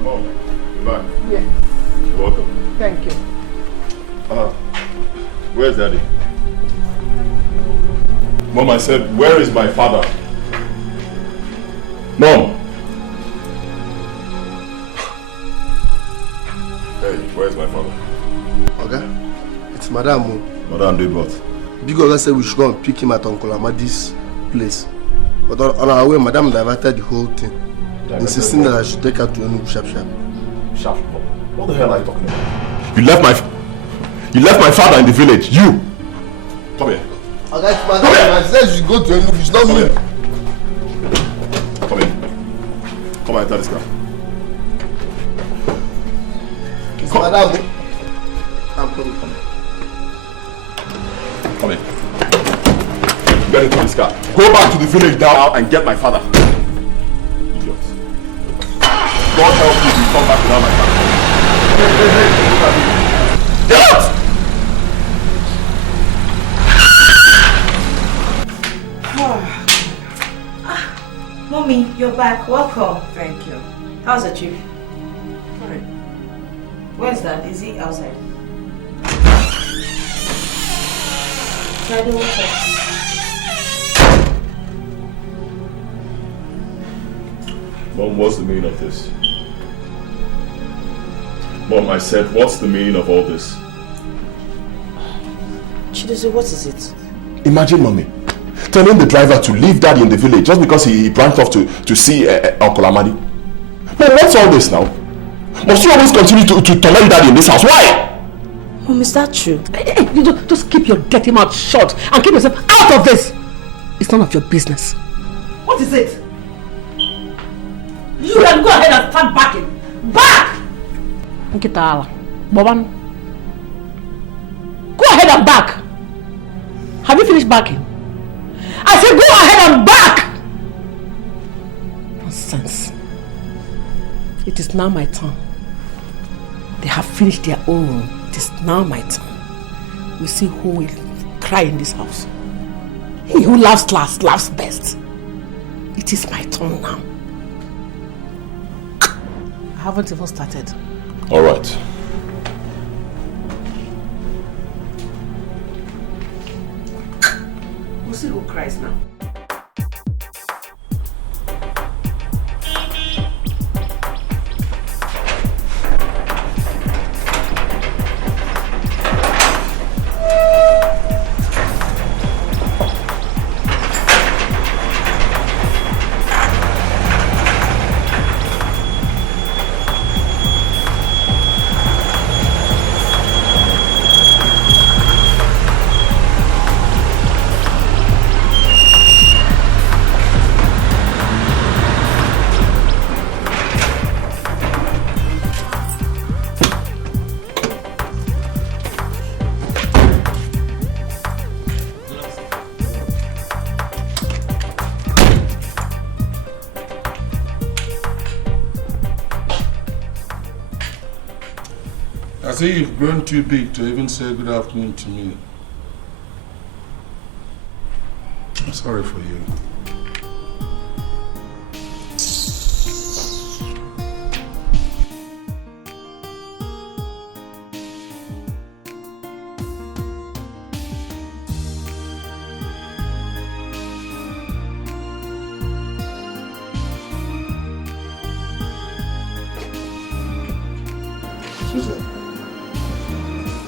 Mom, you're back. Yes. You're welcome. Thank you. Where's Daddy? Mom, I said, where is my father? Mom! Hey, where's my father? Okay, it's Madam. Madam did what? Big Oga said we should go and pick him at Uncle Amadi's place. But on our way, Madam diverted the whole thing. Insisting that I should take her to Enugu sharp. Sharp? What the hell are you talking about? You left my father in the village. You! Come here. Okay, Madam, I said you should go to Enugu. It's not me. Come here. Come and enter this car. It's Madam. I'm coming. Come here. Get into this car. Go back to the village now and get my father. God help you if you come back without my father. Hey, get out! Mommy, you're back. Welcome. Thank you. How's the trip? Fine. Where's Dad? Is he outside? Daddy, what's up? Mom, what's the meaning of this? Mom, I said, what's the meaning of all this? Chidozie, what is it? Imagine, Mommy, telling the driver to leave Daddy in the village just because he branched off to see Uncle Amadi. Mom, what's all this now? Must you always continue to torment Daddy in this house? Why? Mom, is that true? Hey, you just keep your dirty mouth shut and keep yourself out of this. It's none of your business. What is it? You can go ahead and start backing. Back! Nkita, Boban. Go ahead and back. Have you finished backing? I said go ahead and back! Nonsense. It is now my turn. They have finished their own. It is now my turn. We see who will cry in this house. He who laughs last, laughs best. It is my turn now. I haven't even started. All right. We'll see who cries now. I see you've grown too big to even say good afternoon to me. I'm sorry for you.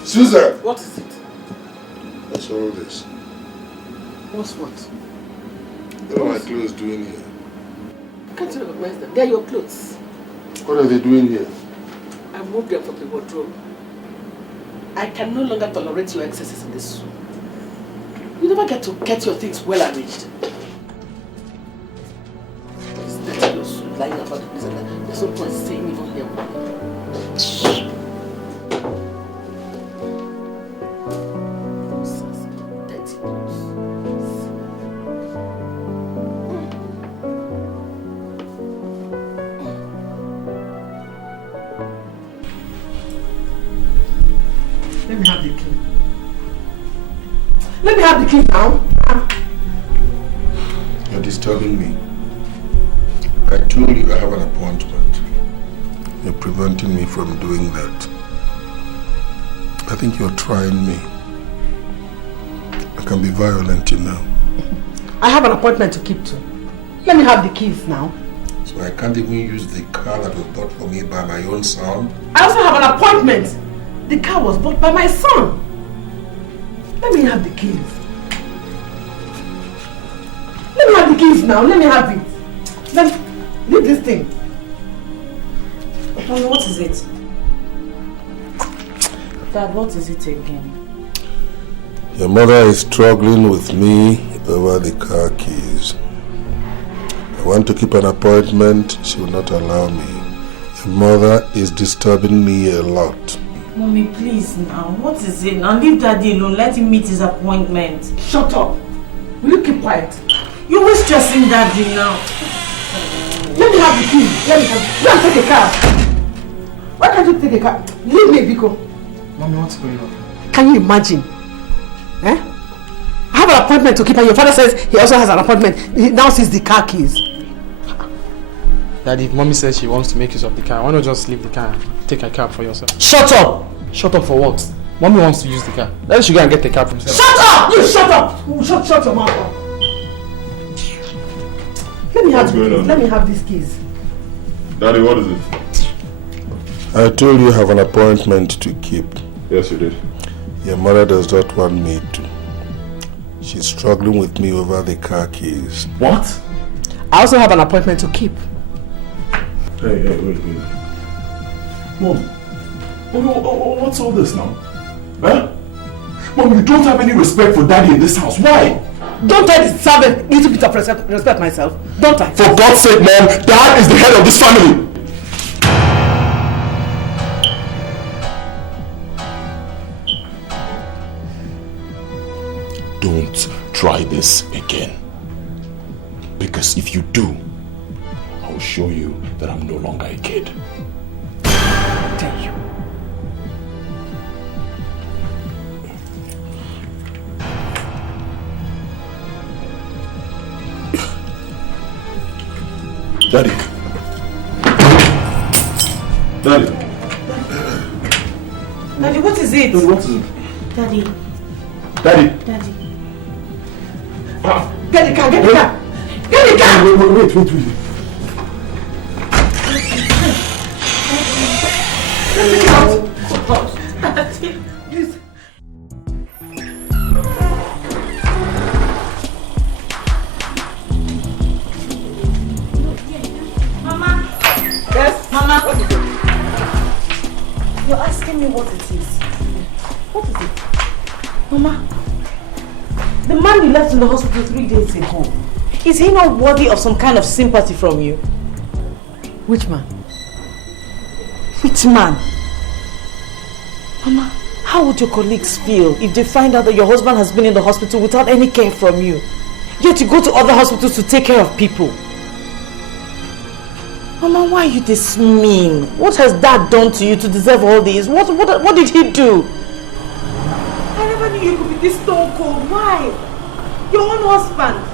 Susan! What is it? What's all this? What's what? What are my clothes doing here? Can't you recognize them? They're your clothes. What are they doing here? I moved them from the wardrobe. I can no longer tolerate your excesses in this room. You never get to get your things well arranged. Lying about the place, there's no point staying even here. Let me have the key. Let me have the key now. You're disturbing me. I told you I have an appointment. You're preventing me from doing that. I think you're trying me. I can be violent, you know. I have an appointment to keep to. Let me have the keys now. So I can't even use the car that was bought for me by my own son? I also have an appointment. The car was bought by my son. Let me have the keys. Let me have the keys now. Let me have it. Leave this thing. Mommy, what is it? Dad, what is it again? Your mother is struggling with me over the car keys. I want to keep an appointment. She will not allow me. Your mother is disturbing me a lot. Mommy, please now. What is it now? Leave Daddy alone. Let him meet his appointment. Shut up. Will you keep quiet? You're always stressing Daddy now. Let me have the key. Let me have it. Go and take a car. Why can't you take a car? Leave me, Biko. Mommy, what's going on? Can you imagine? I have an appointment to keep and your father says he also has an appointment. He now sees the car keys. Daddy, if Mommy says she wants to make use of the car, why not just leave the car and take a cab for yourself? Shut up! Shut up for what? Mommy wants to use the car. Let her go and get the cab for himself. Shut up! You shut up! Shut your mouth up. Let me have the keys. Let me have these keys. Daddy, what is it? I told you I have an appointment to keep. Yes, you did. Your mother does not want me to. She's struggling with me over the car keys. What? I also have an appointment to keep. Hey, wait. Mom, what's all this now? Huh? Mom, you don't have any respect for Daddy in this house. Why? Don't I deserve a little bit of respect myself? Don't I? For God's sake, Mom, Dad is the head of this family. Don't try this again. Because if you do, I'll show you that I'm no longer a kid. I tell you. Daddy. Daddy, what is it? Daddy, what is it? Daddy. Daddy. Get the car, get the car! Get the car! Wait. Let me out! Daddy, please. Mama. Yes? Mama. What is it? You're asking me what it is. What is it? Mama. The man you left in the hospital 3 days ago, is he not worthy of some kind of sympathy from you? Which man? Which man? Mama, how would your colleagues feel if they find out that your husband has been in the hospital without any care from you? Yet you go to other hospitals to take care of people. Mama, why are you this mean? What has Dad done to you to deserve all this? What did he do? I never knew you could be this stone cold. Why? Your own husband.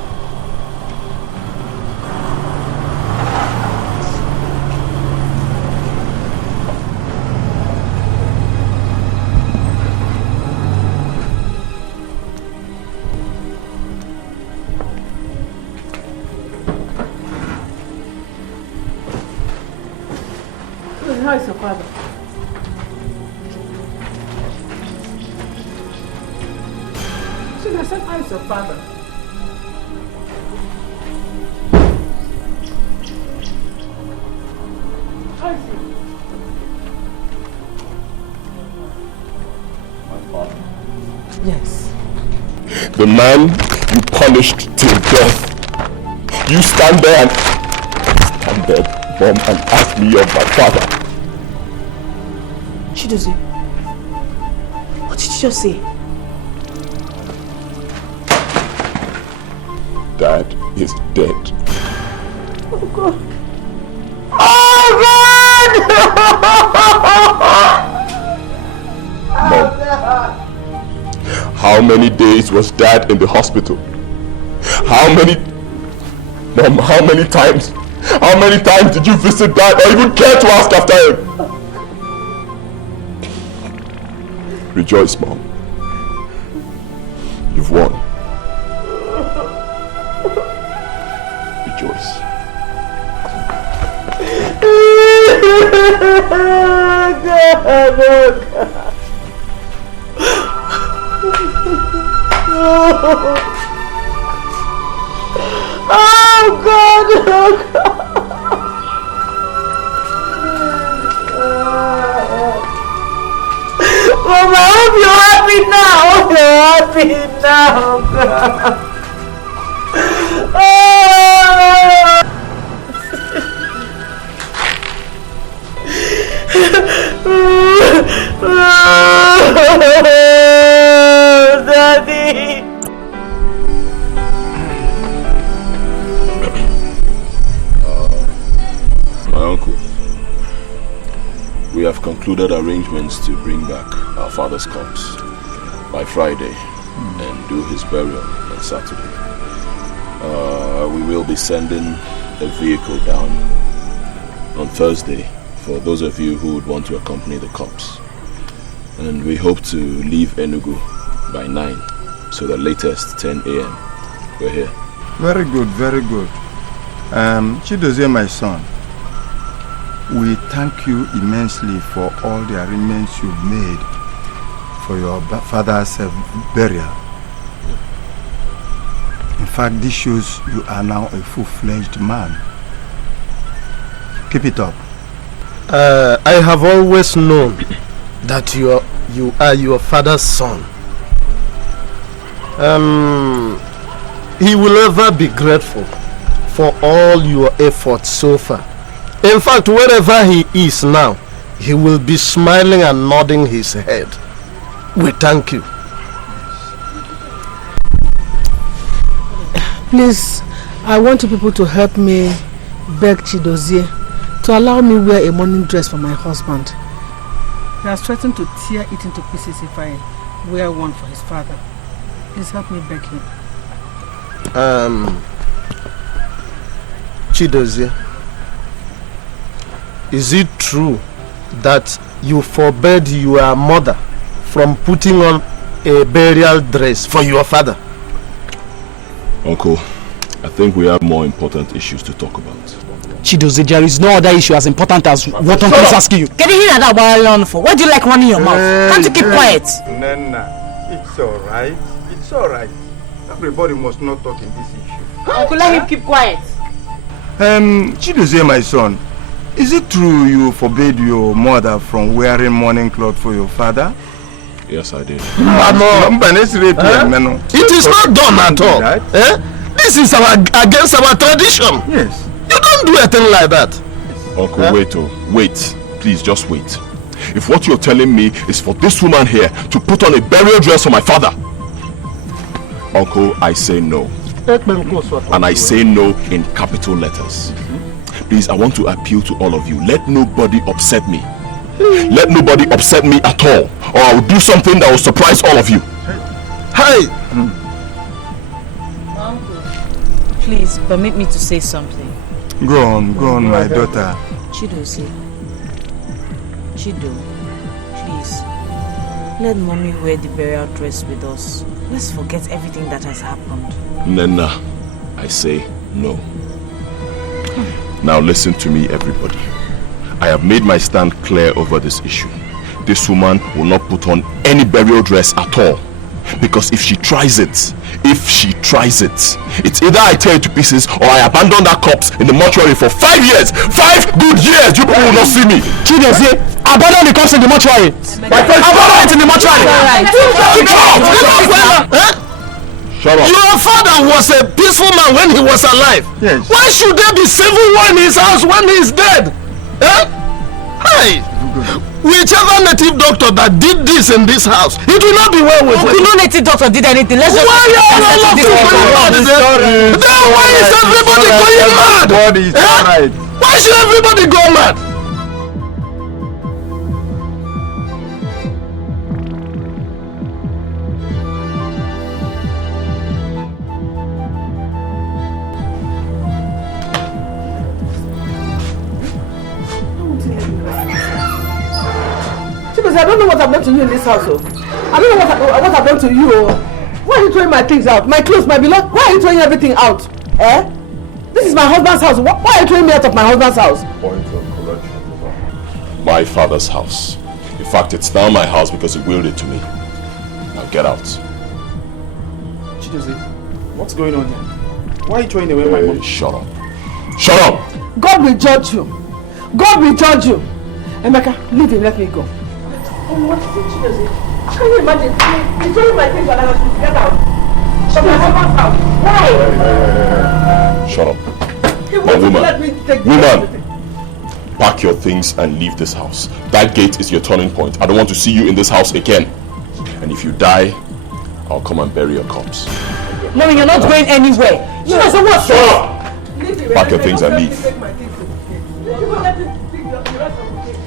How is your father? She said, how is your father? How is he? My father? Yes. The man you punished till death. You stand there, Mom, and ask me of my father. Chidozie, what did you just say? Dad is dead. Oh God. Oh Mom, how many days was Dad in the hospital? How many times? How many times did you visit Dad or even care to ask after him? Rejoice, Mom. You've won. Rejoice. Oh God! Mom, I hope you're happy now. I hope you're happy now, God. Daddy. My uncle, we have concluded arrangements to bring back our father's corpse by Friday and do his burial on Saturday. We will be sending a vehicle down on Thursday for those of you who would want to accompany the corpse. And we hope to leave Enugu by 9, so the latest 10 a.m. We're here. Very good, very good. Chidozie, my son, we thank you immensely for all the arrangements you've made for your father's burial. In fact, this shows you are now a full-fledged man. Keep it up. I have always known that you are your father's son. He will ever be grateful for all your efforts so far. In fact, wherever he is now, he will be smiling and nodding his head. We thank you. Please, I want you people to help me beg Chidozie to allow me wear a mourning dress for my husband. He has threatened to tear it into pieces if I wear one for his father. Please help me beg him. Chidozie, is it true that you forbade your mother from putting on a burial dress for your father? Uncle, I think we have more important issues to talk about. Chidozie, there is no other issue as important as what Uncle is asking you. Can you hear that about for? What do you like running your mouth? Can't you keep quiet? Nana, it's alright. It's alright. Everybody must not talk in this issue. Uncle, let him keep quiet. Chidozie, my son, is it true you forbade your mother from wearing mourning cloth for your father? Yes, I did. It is not done at all. This is against our tradition. Yes. You don't do a thing like that. Uncle, wait. Please, just wait. If what you're telling me is for this woman here to put on a burial dress for my father, Uncle, I say no. And I say no in capital letters. Please, I want to appeal to all of you. Let nobody upset me. Let nobody upset me at all, or I will do something that will surprise all of you. Hey! Uncle, please permit me to say something. Go on, my daughter. Chido, please, let mommy wear the burial dress with us. Let's forget everything that has happened. Nana, I say no. Now listen to me, everybody. I have made my stand clear over this issue. This woman will not put on any burial dress at all. Because if she tries it, it's either I tear it to pieces or I abandon that corpse in the mortuary for 5 years. 5 good years! You people will not see me. Chidozie, abandon the corpse in the mortuary. Abandon it in the mortuary. Shut up. Your father was a peaceful man when he was alive. Yes. Why should there be civil war in his house when he is dead? Eh? Hey! Whichever native doctor that did this in this house, it will not be well with him. No native doctor did anything. Let's just... Why are all of you going mad? Then why is everybody going mad? Alright. Why should everybody go mad? I don't know what I've done to you in this house. Oh. I don't know what I've done to you. Oh. Why are you throwing my things out? My clothes, my beloved. Why are you throwing everything out? Eh? This is my husband's house. Why are you throwing me out of my husband's house? Point of correction. My father's house. In fact, it's now my house because he willed it to me. Now get out. Chidozie, what's going on here? Why are you throwing away my money? Shut up. Shut up! God will judge you. God will judge you. Emeka, leave him. Let me go. Oh, what is it, Chidozie? Can you imagine? He's throwing my things and I have to get out. Shut my husband's house. Why? Shut up. He wants to let me take Woman! Pack your things and leave this house. That gate is your turning point. I don't want to see you in this house again. And if you die, I'll come and bury your corpse. Mommy, you're not going anywhere. You know, so what? Shut up! Pack your things and leave.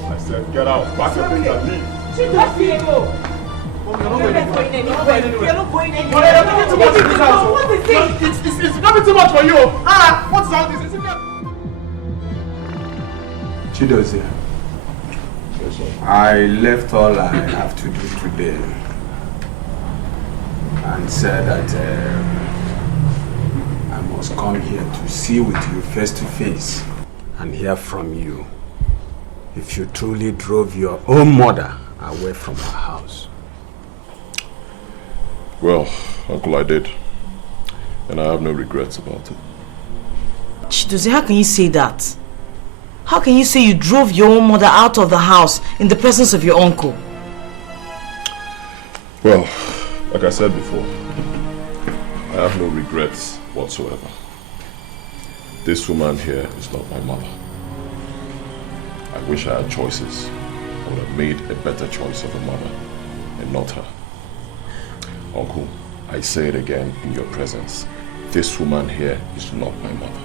I said, get out. Pack your things and leave. You're not going anywhere. What is it? It's becoming too much for you. What's all this? Chidozie, I left all I have to do today and said that I must come here to see with you face to face and hear from you if you truly drove your own mother away from her house. Well, Uncle, I did. And I have no regrets about it. Chidozie, how can you say that? How can you say you drove your own mother out of the house in the presence of your uncle? Well, like I said before, I have no regrets whatsoever. This woman here is not my mother. I wish I had choices. I would have made a better choice of a mother and not her. Uncle, I say it again in your presence. This woman here is not my mother.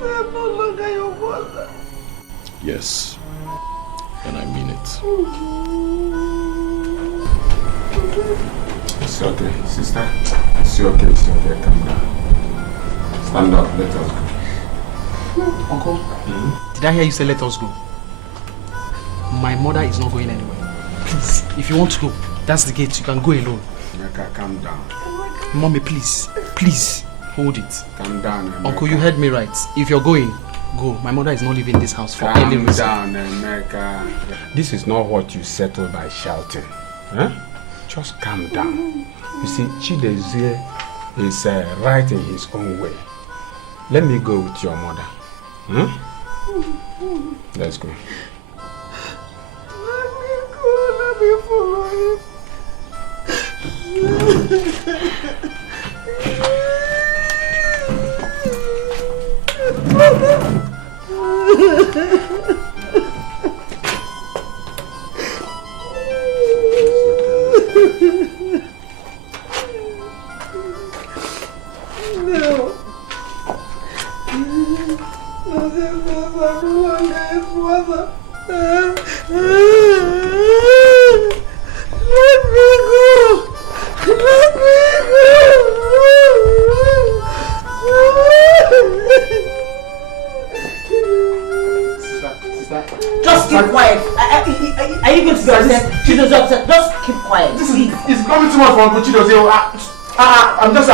I'm no longer your mother. Yes, and I mean it. It's okay, sister. It's okay, calm down. Stand up, let us go. Uncle, did I hear you say let us go? My mother is not going anywhere. Please, if you want to go, that's the gate. You can go alone. Emeka, calm down. Mommy, please, please, hold it. Calm down, Emeka. Uncle, you heard me right. If you're going, go. My mother is not leaving this house for any reason. Calm down, Emeka. This is not what you settle by shouting. Huh? Just calm down. You see, Chidozie is right in his own way. Let me go with your mother. Hmm? Let's go. Let me follow him. No. Let me go. Let me go. Just keep quiet. Are you going to be upset? Chidozie upset. Just keep quiet. This is becoming too much for Uncle Chidozie. I'm just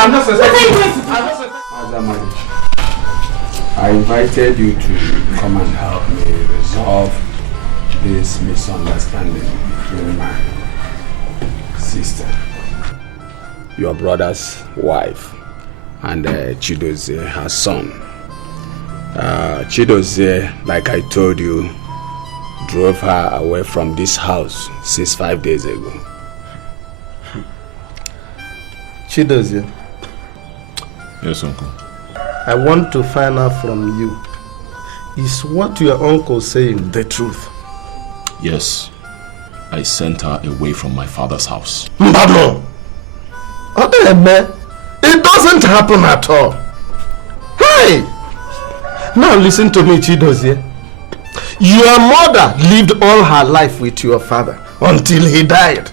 I invited you to come and help me resolve this misunderstanding between my sister, your brother's wife, and Chidozie, her son. Chidozie, like I told you, drove her away from this house since 5 days ago. Chidozie. Yes, Uncle. I want to find out from you, is what your uncle saying the truth? Yes. I sent her away from my father's house. Mbado! It doesn't happen at all. Hey! Now listen to me, Chidozie. Your mother lived all her life with your father until he died.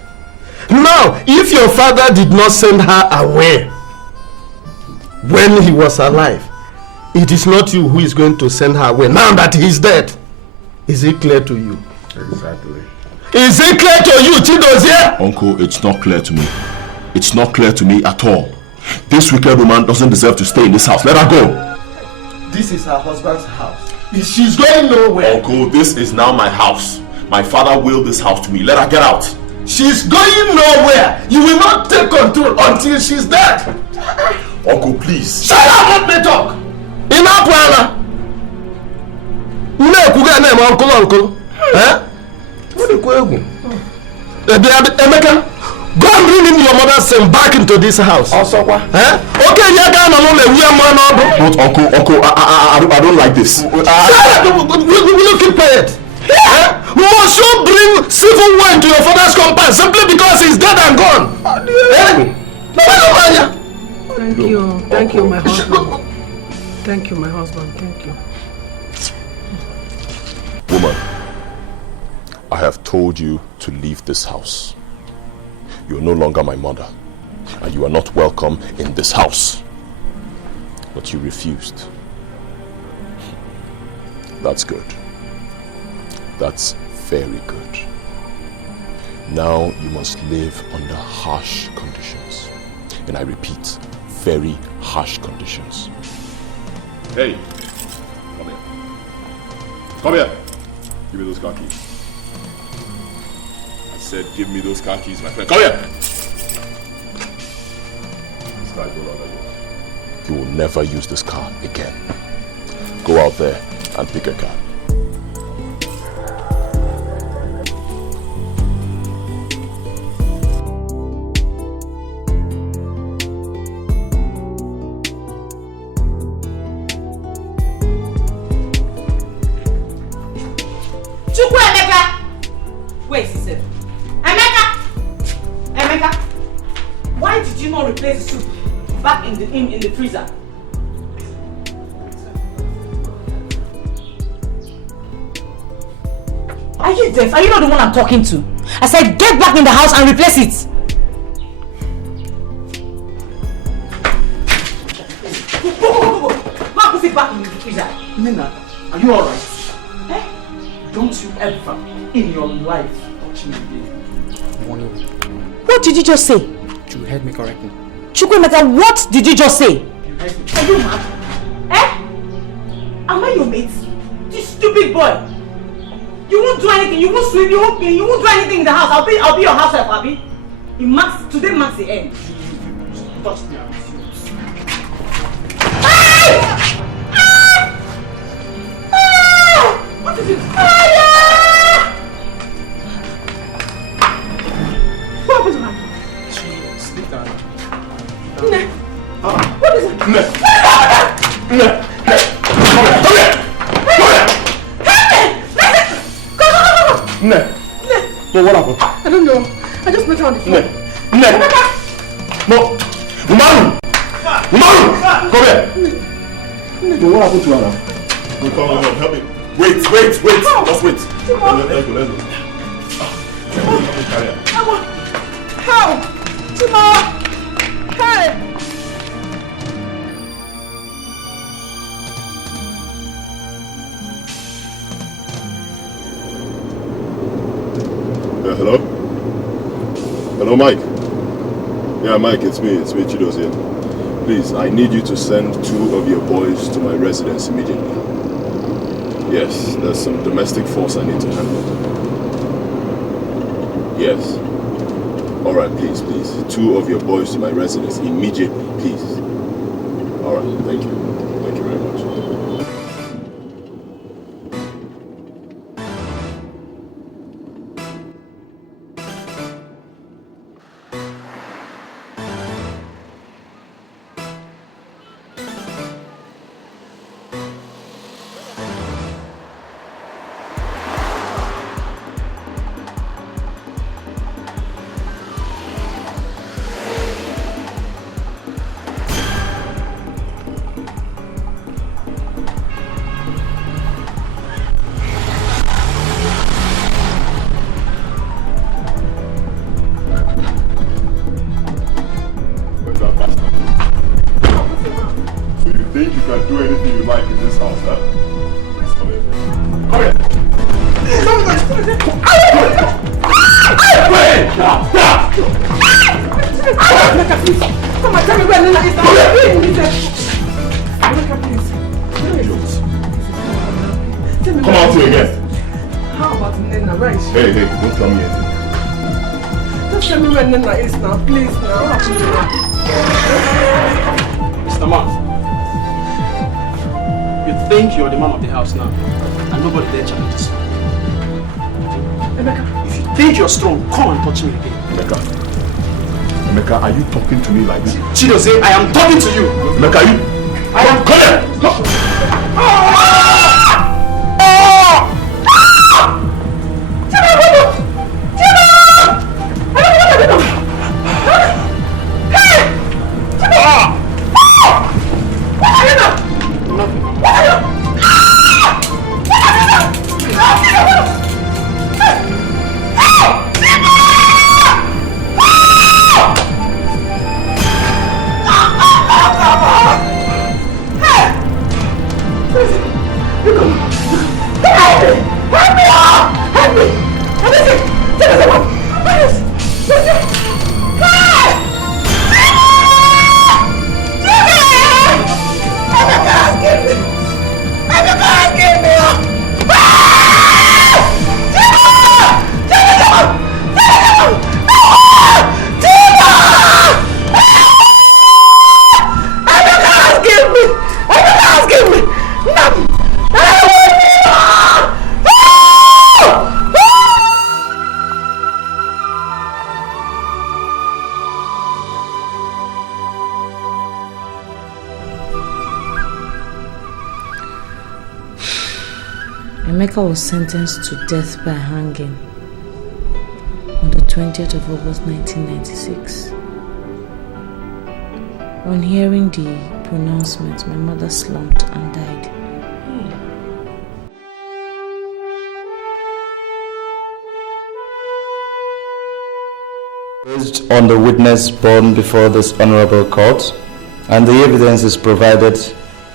Now, if your father did not send her away when he was alive, it is not you who is going to send her away now that he's dead. Is it clear to you? Exactly. Is it clear to you, Chidozie? Uncle, it's not clear to me. It's not clear to me at all. This wicked woman doesn't deserve to stay in this house. Let her go. This is her husband's house. She's going nowhere. Uncle, this is now my house. My father willed this house to me. Let her get out. She's going nowhere. You will not take control until she's dead. Uncle, please. Shut up, let me talk. Enough, Anna. Uncle. Eh? What are you going? Emeka, go and bring in your mother's son back into this house. Ozokwor. Eh? Okay, but Uncle, I don't like this. Will you keep quiet? Eh? Must you bring civil war into your father's compound simply because he's dead and gone? Eh? Thank you, my husband. Thank you, my husband. Thank you. Woman, I have told you to leave this house. You are no longer my mother, and you are not welcome in this house. But you refused. That's good. That's very good. Now you must live under harsh conditions. And I repeat, very harsh conditions. Hey, come here. Come here. Give me those car keys. I said give me those car keys, my friend. Come here. This car is no longer yours. You will never use this car again. Go out there and pick a car. Wait, sister. Emeka! Why did you not replace the soup back in the freezer? Are you deaf? Are you not the one I'm talking to? I said get back in the house and replace it. Go. Put it back in the freezer. Nina, are you alright? Eh? Don't you ever in your life touch me again. Warning. What did you just say? You heard me correctly. Chukwuka, what did you just say? You heard me. Are you mad? Eh? Am I your mate? You stupid boy! You won't do anything, you won't sweep, you won't clean, you won't do anything in the house. I'll be your housewife, Abby. Today marks the end. Touch me, Abby. What is it? What happened to her? She slipped down. What is it? Come here! No, what happened? I don't know. I just met her on the phone. No! Umaru! Come here! No, what happened to her now? Come on, help me. Wait! Just wait. Let's go. How? Chima! Hey! Hello? Hello, Mike? Yeah, Mike, it's me, Chido's here. Please, I need you to send 2 of your boys to my residence immediately. Yes, there's some domestic force I need to handle. Yes. Alright, please. 2 of your boys to my residence immediately, please. Alright, thank you. Thank you very much. think you can do anything you like in this house, huh? Come here. Come here. Come on, tell me where Nina is now. Come out here again. How about Nina? Where is she? Hey, don't tell me anything. Just tell me where Nina is now, please. Now. Mr. Man, you think you're the man of the house now, and nobody there challenges you. Emeka, if you think you're strong, come and touch me again. Emeka, are you talking to me like this? Chido say, I am talking to you. Emeka, I am calling. Emeka was sentenced to death by hanging on the 20th of August 1996. On hearing the pronouncement, my mother slumped and died. Based on the witness borne before this honorable court and the evidence is provided,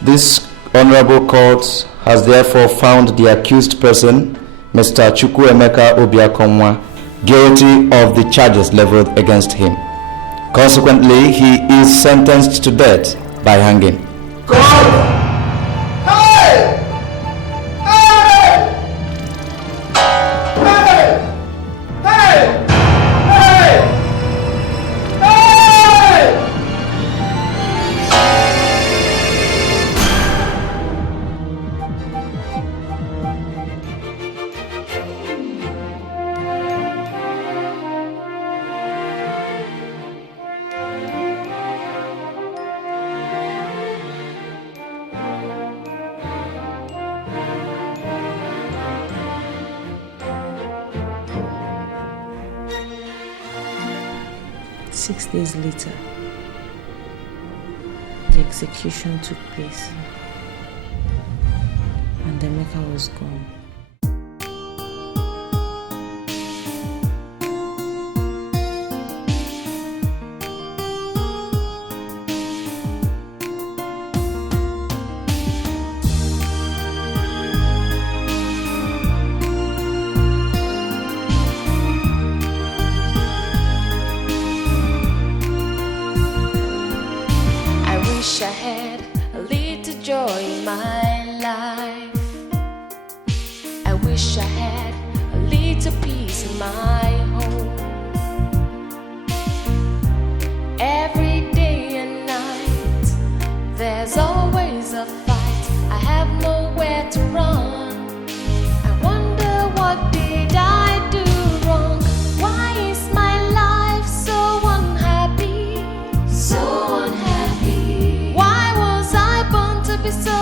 this honorable court has therefore found the accused person, Mr. Chukwuemeka Obiakomwa, guilty of the charges leveled against him. Consequently, he is sentenced to death by hanging. Days later, the execution took place and Emeka was gone. I had a little joy in my life. I wish I had a little peace in my home. Every day and night, there's always a fight. I have nowhere to run. I wonder what did I do wrong? Why is my life so unhappy? So unhappy. Why was I born to be so